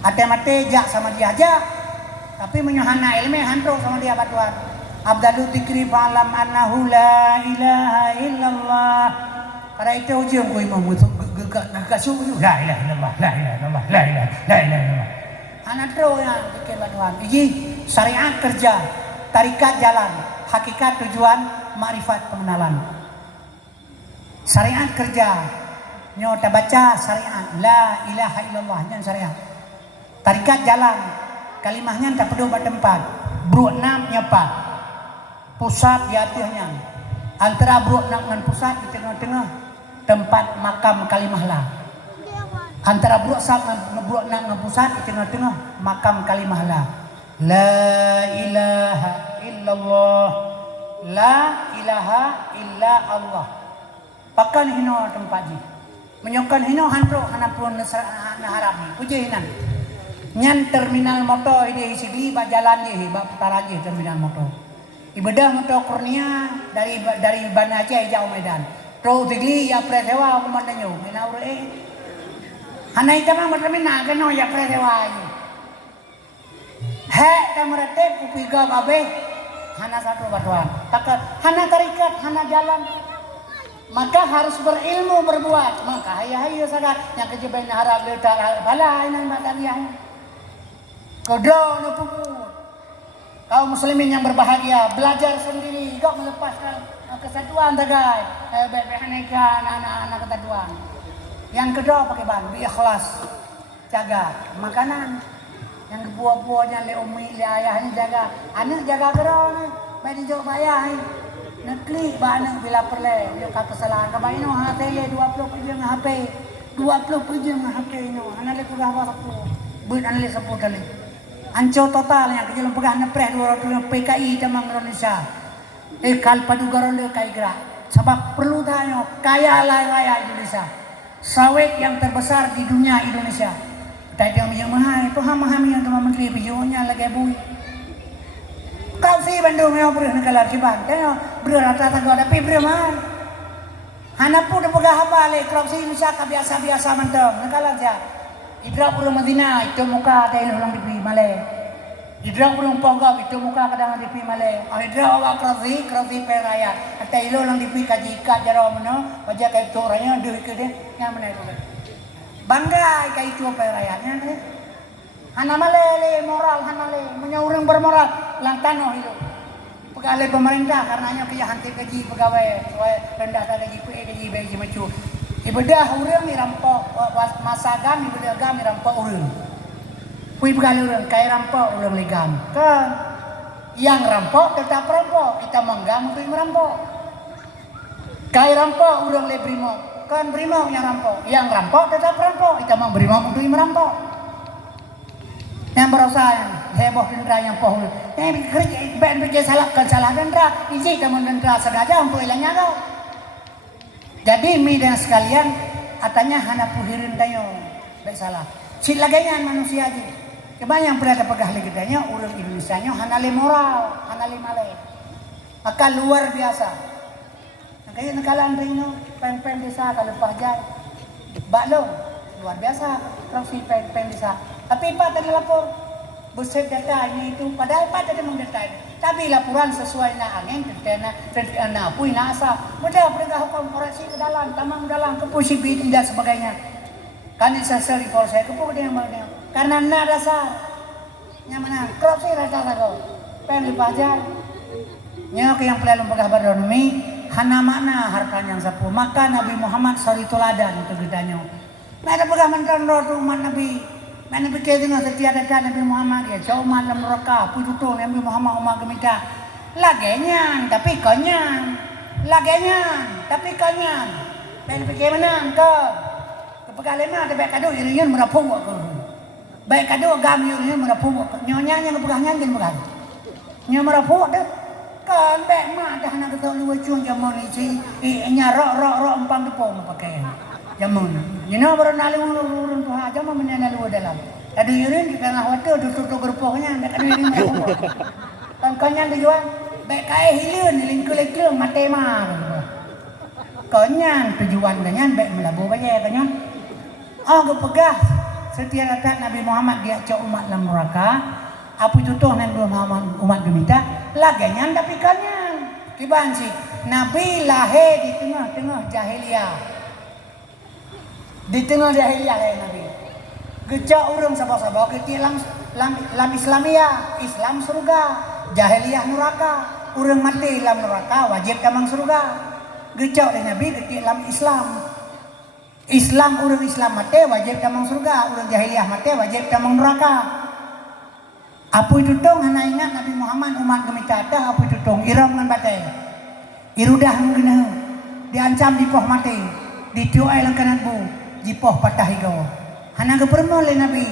Ada mati jak sama dia aja. Tapi menyohana ilmu hantu sama dia batuan. Abdalu tikri fa'lam annahu la ilaha illallah. Karena itu ujung ku imam gak suju la ilaha illallah la ilaha illallah la ilaha illallah. Anak tu yang bikin batuan. Ini syariat kerja, tarikat jalan, hakikat tujuan makrifat pengenalan. Syariat kerja nyo ta baca syariat la ilaha illallah nya syariat. Tarikat jalan kalimahnya tak perlu bertempat. Bro 6 nyepat. Pusat di atasnya. Antara bro 6 dengan pusat di tengah-tengah tempat makam kalimah la. Antara bro 6 dengan pusat di tengah-tengah makam kalimah la. La ilaha illallah. La ilaha illa Allah. Pakan hino tempat ji. Menyokan hino hanro hanapun na harap ni. Puji hinan. Nyan terminal motor ini sigli ba jalan ni ba putaran je terminal motor. Ibadah motor Kurnia dari Banda Aceh jauh Medan. Tro sigli ya presewa komandanyo. Menaure. Hanai tamang terminal keno ya presewa. Hek kamerate kupiga babe. Hana satu batuan. Takkan hana tarikat, hana jalan. Maka harus berilmu berbuat. Maka hayo saga yang kejebain harap letak balai nan bataliah. Kodro no puput. Kaum muslimin yang berbahagia belajar sendiri, kau melepaskan kesatuan tagai. Baik-baik anak-anak kesatuan. Yang kedua pakai ban, ikhlas. Jaga makanan. Yang buah-buahnya le umi le ayahnya jaga. Anak jaga gerau ni. Baik dijok bayar. Neklik bana bila perle. Yo kata kesalahan kabai no hati le 20 pergi dengan HP. 20 pergi dengan HP no. Anak le kurang apa aku. Buat anak le sepuluh kali. Ancur total yang kerja lempegah nepres 200 PKI Tamang Indonesia. Kalpadu garon le kai gerak. Sebab perlu tanya kaya raya Indonesia. Sawit yang terbesar di dunia Indonesia. Tadi yang minyak mahal, paham yang teman menteri pijunya lagi bui. Kau sih Bandung yang beri negara kiban, tanya beri rata-rata kau tapi beri mahal. Hana pun dah pegah apa le, kau sih Indonesia biasa-biasa mentong, negara saja. Idrak burung Madinah itu muka ada iluh lang dipi male. Idrak burung Ponggok itu muka kadang dipi male. Idrak awak krozi peraya. Ada iluh lang dipi kaji ikat jarang mana, wajah kayak tu orangnya duit ke dia, yang mana itu? Bangga kayak itu apa rakyatnya nih. Hana malele moral hana le menyaurang bermoral lantano hidup. Pegawai pemerintah karenanya kaya hanti gaji pegawai rendah gaji gaji gaji macu. Ibadah urang dirampok masagan ibadah agam dirampok urang. Kui pegawai urang kaya rampok urang legam. Kan yang rampok tetap rampok kita menggam untuk merampok. Kaya rampok urang le brimo. Kan brimob yang rampok tetap rampok. Kita mau brimob untuk merampok. Yang berusaha yang heboh dendera yang pohon. Yang bekerja salah dendera. Isi kamu dendera sengaja untuk hilangnya kau. Jadi dan sekalian katanya hana puhirin tayo. Baik salah. Silaganya manusia aja. Kebanyakan berada pegah lagi tanya urang Indonesia nya hana le moral, hana le male. Maka luar biasa. Kaya nakalaan rin no, pen desa kalupah dyan. Balong, luar biasa, kalau si pen desa. Tapi pa tadi lapor, buset data ini itu, padahal pa tadi mong data ini. Tapi laporan sesuai na angin, na apoy, na asa. Mudah, perintah hukum koresi ke dalam, tamang dalam, keposibit, dan sebagainya. Kan isa sa report saya, kepo dia yang dia. Karena na dasar. Yang mana, korupsi rasa ko. Pen lupah dyan. Nyo kayang pelalong pagkabaronomi, hana makna hartanya yang sepuh. Maka Nabi Muhammad sari tuladan untuk ditanya. Mereka pegah mentang roh umat Nabi. Mereka pikir dengan setiap ada Nabi Muhammad ya. Jauh malam mereka. Pujutu Nabi Muhammad umat gemita. Lagenya tapi konyang. Lagenya tapi konyang. Mereka pikir menang ke. Kepegah lima ada baik kado irian merapuh ke. Baik kado agam irian merapuh ke. Nyonya yang kepegah nyanyin pegah. Nyonya merapuh deh. Kan baik mah dah nak kata lu wajung jaman ni nya rok empang depo pakai jaman you know baru nalu urun tu ha jaman mana nalu dalam ada yurin di tengah waktu tutup gerpoknya nak ada yurin kan kanya dijual baik kai hilun lingkul mate mah kanya tujuan kanya baik melabu bae kanya gepegah setiap datang Nabi Muhammad dia cak umat dalam neraka. Apa itu tuh Nabi Muhammad umat gemita laganya tapi kanyan kiban sih Nabi lahir di tengah jahiliyah lahir Nabi gejak urang sabah-sabah ke lam Islamiyah Islam surga jahiliyah neraka urang mati lam neraka wajib kamang surga gejak oleh Nabi ke lam Islam urang Islam mati wajib kamang surga urang jahiliyah mati wajib kamang neraka. Apa itu dong hana ingat Nabi Muhammad umat gemita dah apa itu dong iram ngan batai irudah ngena diancam di poh mati ditiuai langkanan bu di poh patah higo hana ke permole Nabi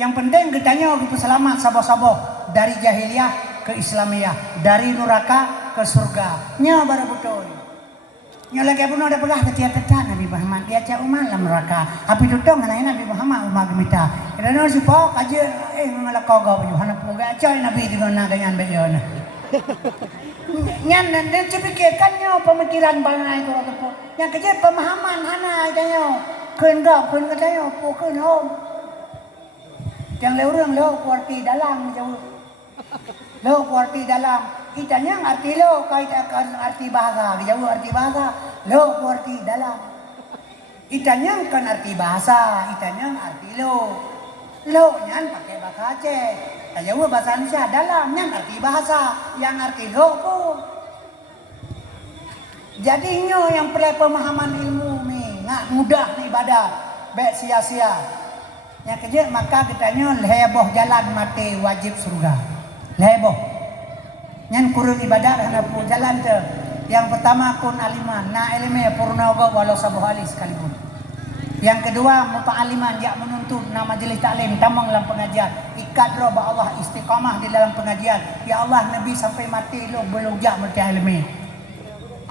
yang penting ditanya gitu selamat sabah-sabah dari jahiliyah ke Islamiyah dari neraka ke surga nya baru betul nya lagi pun ada pegah ketiak-ketiak Nabi Muhammad dia cak umat dalam neraka apa itu dong hana Nabi Muhammad umat gemita dan orang supaya kaji mengalak kau punya hana puga coy Nabi di mana ganyan beyon nyan dan cepikirkannya pemikiran bangsa itu apa yang kerja pemahaman hana aja keun katanya pukul hom Yang leureung lo kuarti dalam jauh. Lo kuarti dalam. Itanya arti lo kait akan arti bahasa, jauh arti bahasa. Lo kuarti dalam. Itanya kan arti bahasa, itanya arti lo. Lo nyan pakai bahasa Aceh. Jauh bahasa Indonesia dalam nyan arti bahasa, yang arti lo pun. Jadinya yang perlu pemahaman ilmu ni, ngak mudah ni ibadat, baik sia-sia. Yang kerja maka kitanya leboh jalan mati wajib surga. Leboh. Yang kurun ibadat hana pu jalan tu. Yang pertama kun aliman, na ilmu purna walau sabuh ali sekalipun. Yang kedua muta'aliman, dia menuntut na majlis taklim, tamang dalam pengajian. Ikat roh ba Allah istiqamah di dalam pengajian. Ya Allah Nabi sampai mati lo belum jak merti ilmu.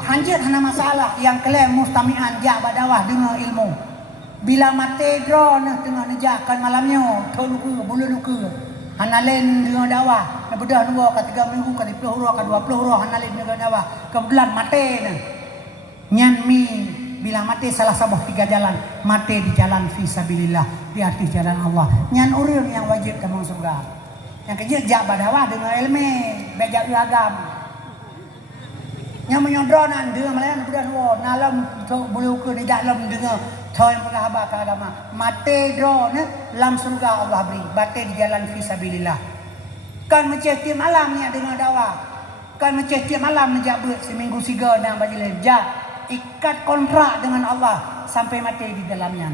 Hanjir hana masalah, yang kelem mustami'an jak badawah dengar ilmu. Bila mati draw nah tengah nejak kan malamnya toluku bulunuku hanalen dengar dakwah na bedah dua ka 3 minggu ka 10 huruf ka 20 huruf hanalen dengar dakwah kebetulan mati nah nyan mi bila mati salah sabuh 3 jalan mati di jalan fisabilillah di atas jalan Allah nyan urang yang wajib tamang surga yang kerja jak badawah dengar ilmu bejak agam yang menyodronan dengar malayan bedah dua nalam buluku di dalam dengar Thoi yang pernah habaq ke agama mati drone lam surga Allah beri bati di jalan fisabilillah kan macam tiap malam ni dengar dakwah kan macam tiap malam nejak ber seminggu 3 nang bagi lejak ikat kontrak dengan Allah sampai mati di dalamnya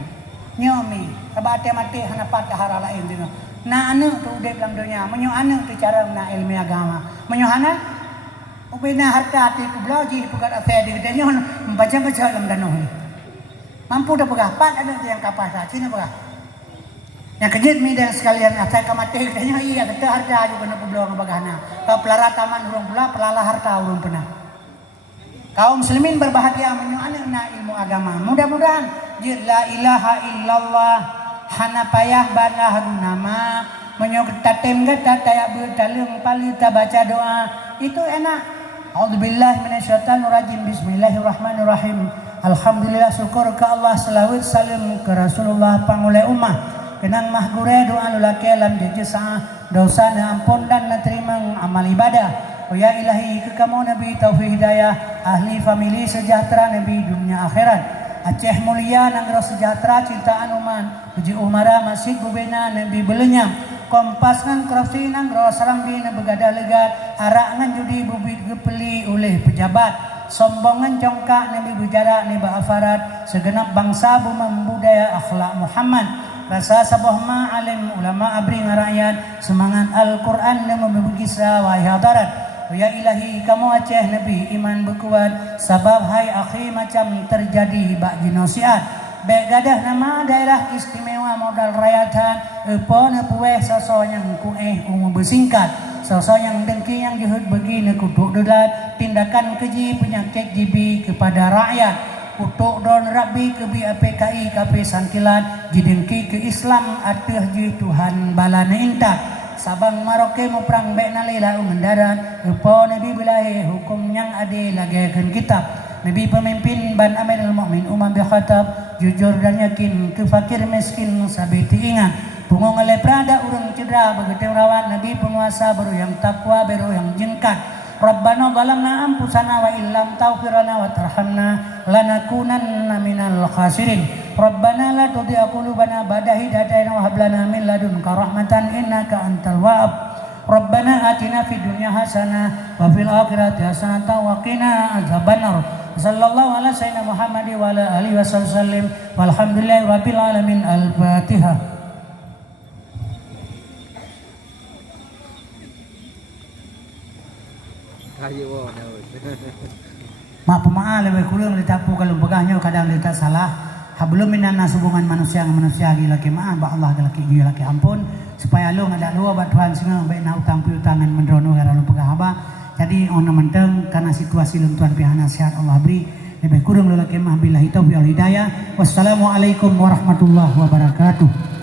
nyomi abate mati hana patah hara lain dengar na anak tu udip dalam dunia menyo anak tu cara na ilmu agama menyo hana ubina harta ti ku belaji pukat affair di gedenya membaca-baca dalam danau ni mampu dah pegah, pat ada yang kapal dah, Cina pegah. Yang kejut mi dan sekalian asal kamati katanya iya kita harta juga nak beluang bagana. Kalau pelara taman urung pula, pelala harta urung pernah. Kaum muslimin berbahagia menyu'ana ilmu agama. Mudah-mudahan la ilaha illallah hana payah banah nama menyok tatem gata tayak bertalung pali baca doa itu enak. A'udzubillahi minasyaitonir rajim. Bismillahirrahmanirrahim. Alhamdulillah syukur ke Allah selawat salam ke Rasulullah pangulai ummah kenang mahgure doa lulaki alam jejasa dosa na ampun dan na terima amal ibadah oh ya ilahi ke kamu Nabi taufiq hidayah ahli famili sejahtera Nabi dunia akhirat Aceh mulia nanggro sejahtera cintaan uman uji umara masjid bubena Nabi belenyam kompas ngan korupsi nanggro sarambi na begadah legat arak ngan judi bubit gepeli oleh pejabat sombongan congkak Nabi bujara Nabi afarat segenap bangsa bumam budaya akhlak Muhammad rasa sabuh ma'alim ulama abri ngarakyat semangat Al-Quran dan membukisa wa hadarat ya ilahi kamu Aceh Nabi iman berkuat sabab hai akhi macam terjadi bak genosiat baik gadah nama daerah istimewa modal rayatan epon pueh soso yang kueh ungu bersingkat sosok yang dengki yang juhud begini kutuk delat tindakan keji penyakit jibi kepada rakyat kutuk don rabi kebi APKI KP Sankilat jidengki ke Islam atuh ji Tuhan balana intak Sabang Maroke mu perang baik nalila mendarat upo Nabi bilahi hukum yang adil lagakan kitab Nabi pemimpin ban amirul mukmin Umar bin Khattab jujur dan yakin ke fakir miskin sabiti ingat Punggung oleh prada urang cedera begitu rawat Nabi penguasa baru yang takwa baru yang jengkat Rabbana zalamna anfusana wa illam taghfirlana wa tarhamna lanakunanna minal khasirin Rabbana la tudzi' qulubana ba'da idh hadaytana wa hab lana min ladunka rahmatan innaka antal wahhab Rabbana atina fid dunya hasanah wa fil akhirati hasanah wa qina adzabannar sallallahu ala sayyidina Muhammad wa ala alihi wasallam walhamdulillahi rabbil alamin al-fatihah. Mak pemaaf lebih kurang ditapu kalau pegahnya kadang dia tak salah. Hablum minan nas hubungan manusia dengan manusia gila ke maaf ba Allah gila ke gila ke ampun supaya lu ada luar ba Tuhan singa baik na utang piutangan mendrono gara lu pegah haba. Jadi ono menteng karena situasi lu Tuhan pihana sehat Allah beri lebih kurang lu laki mah billahi taufiq wal hidayah. Wassalamualaikum warahmatullahi wabarakatuh.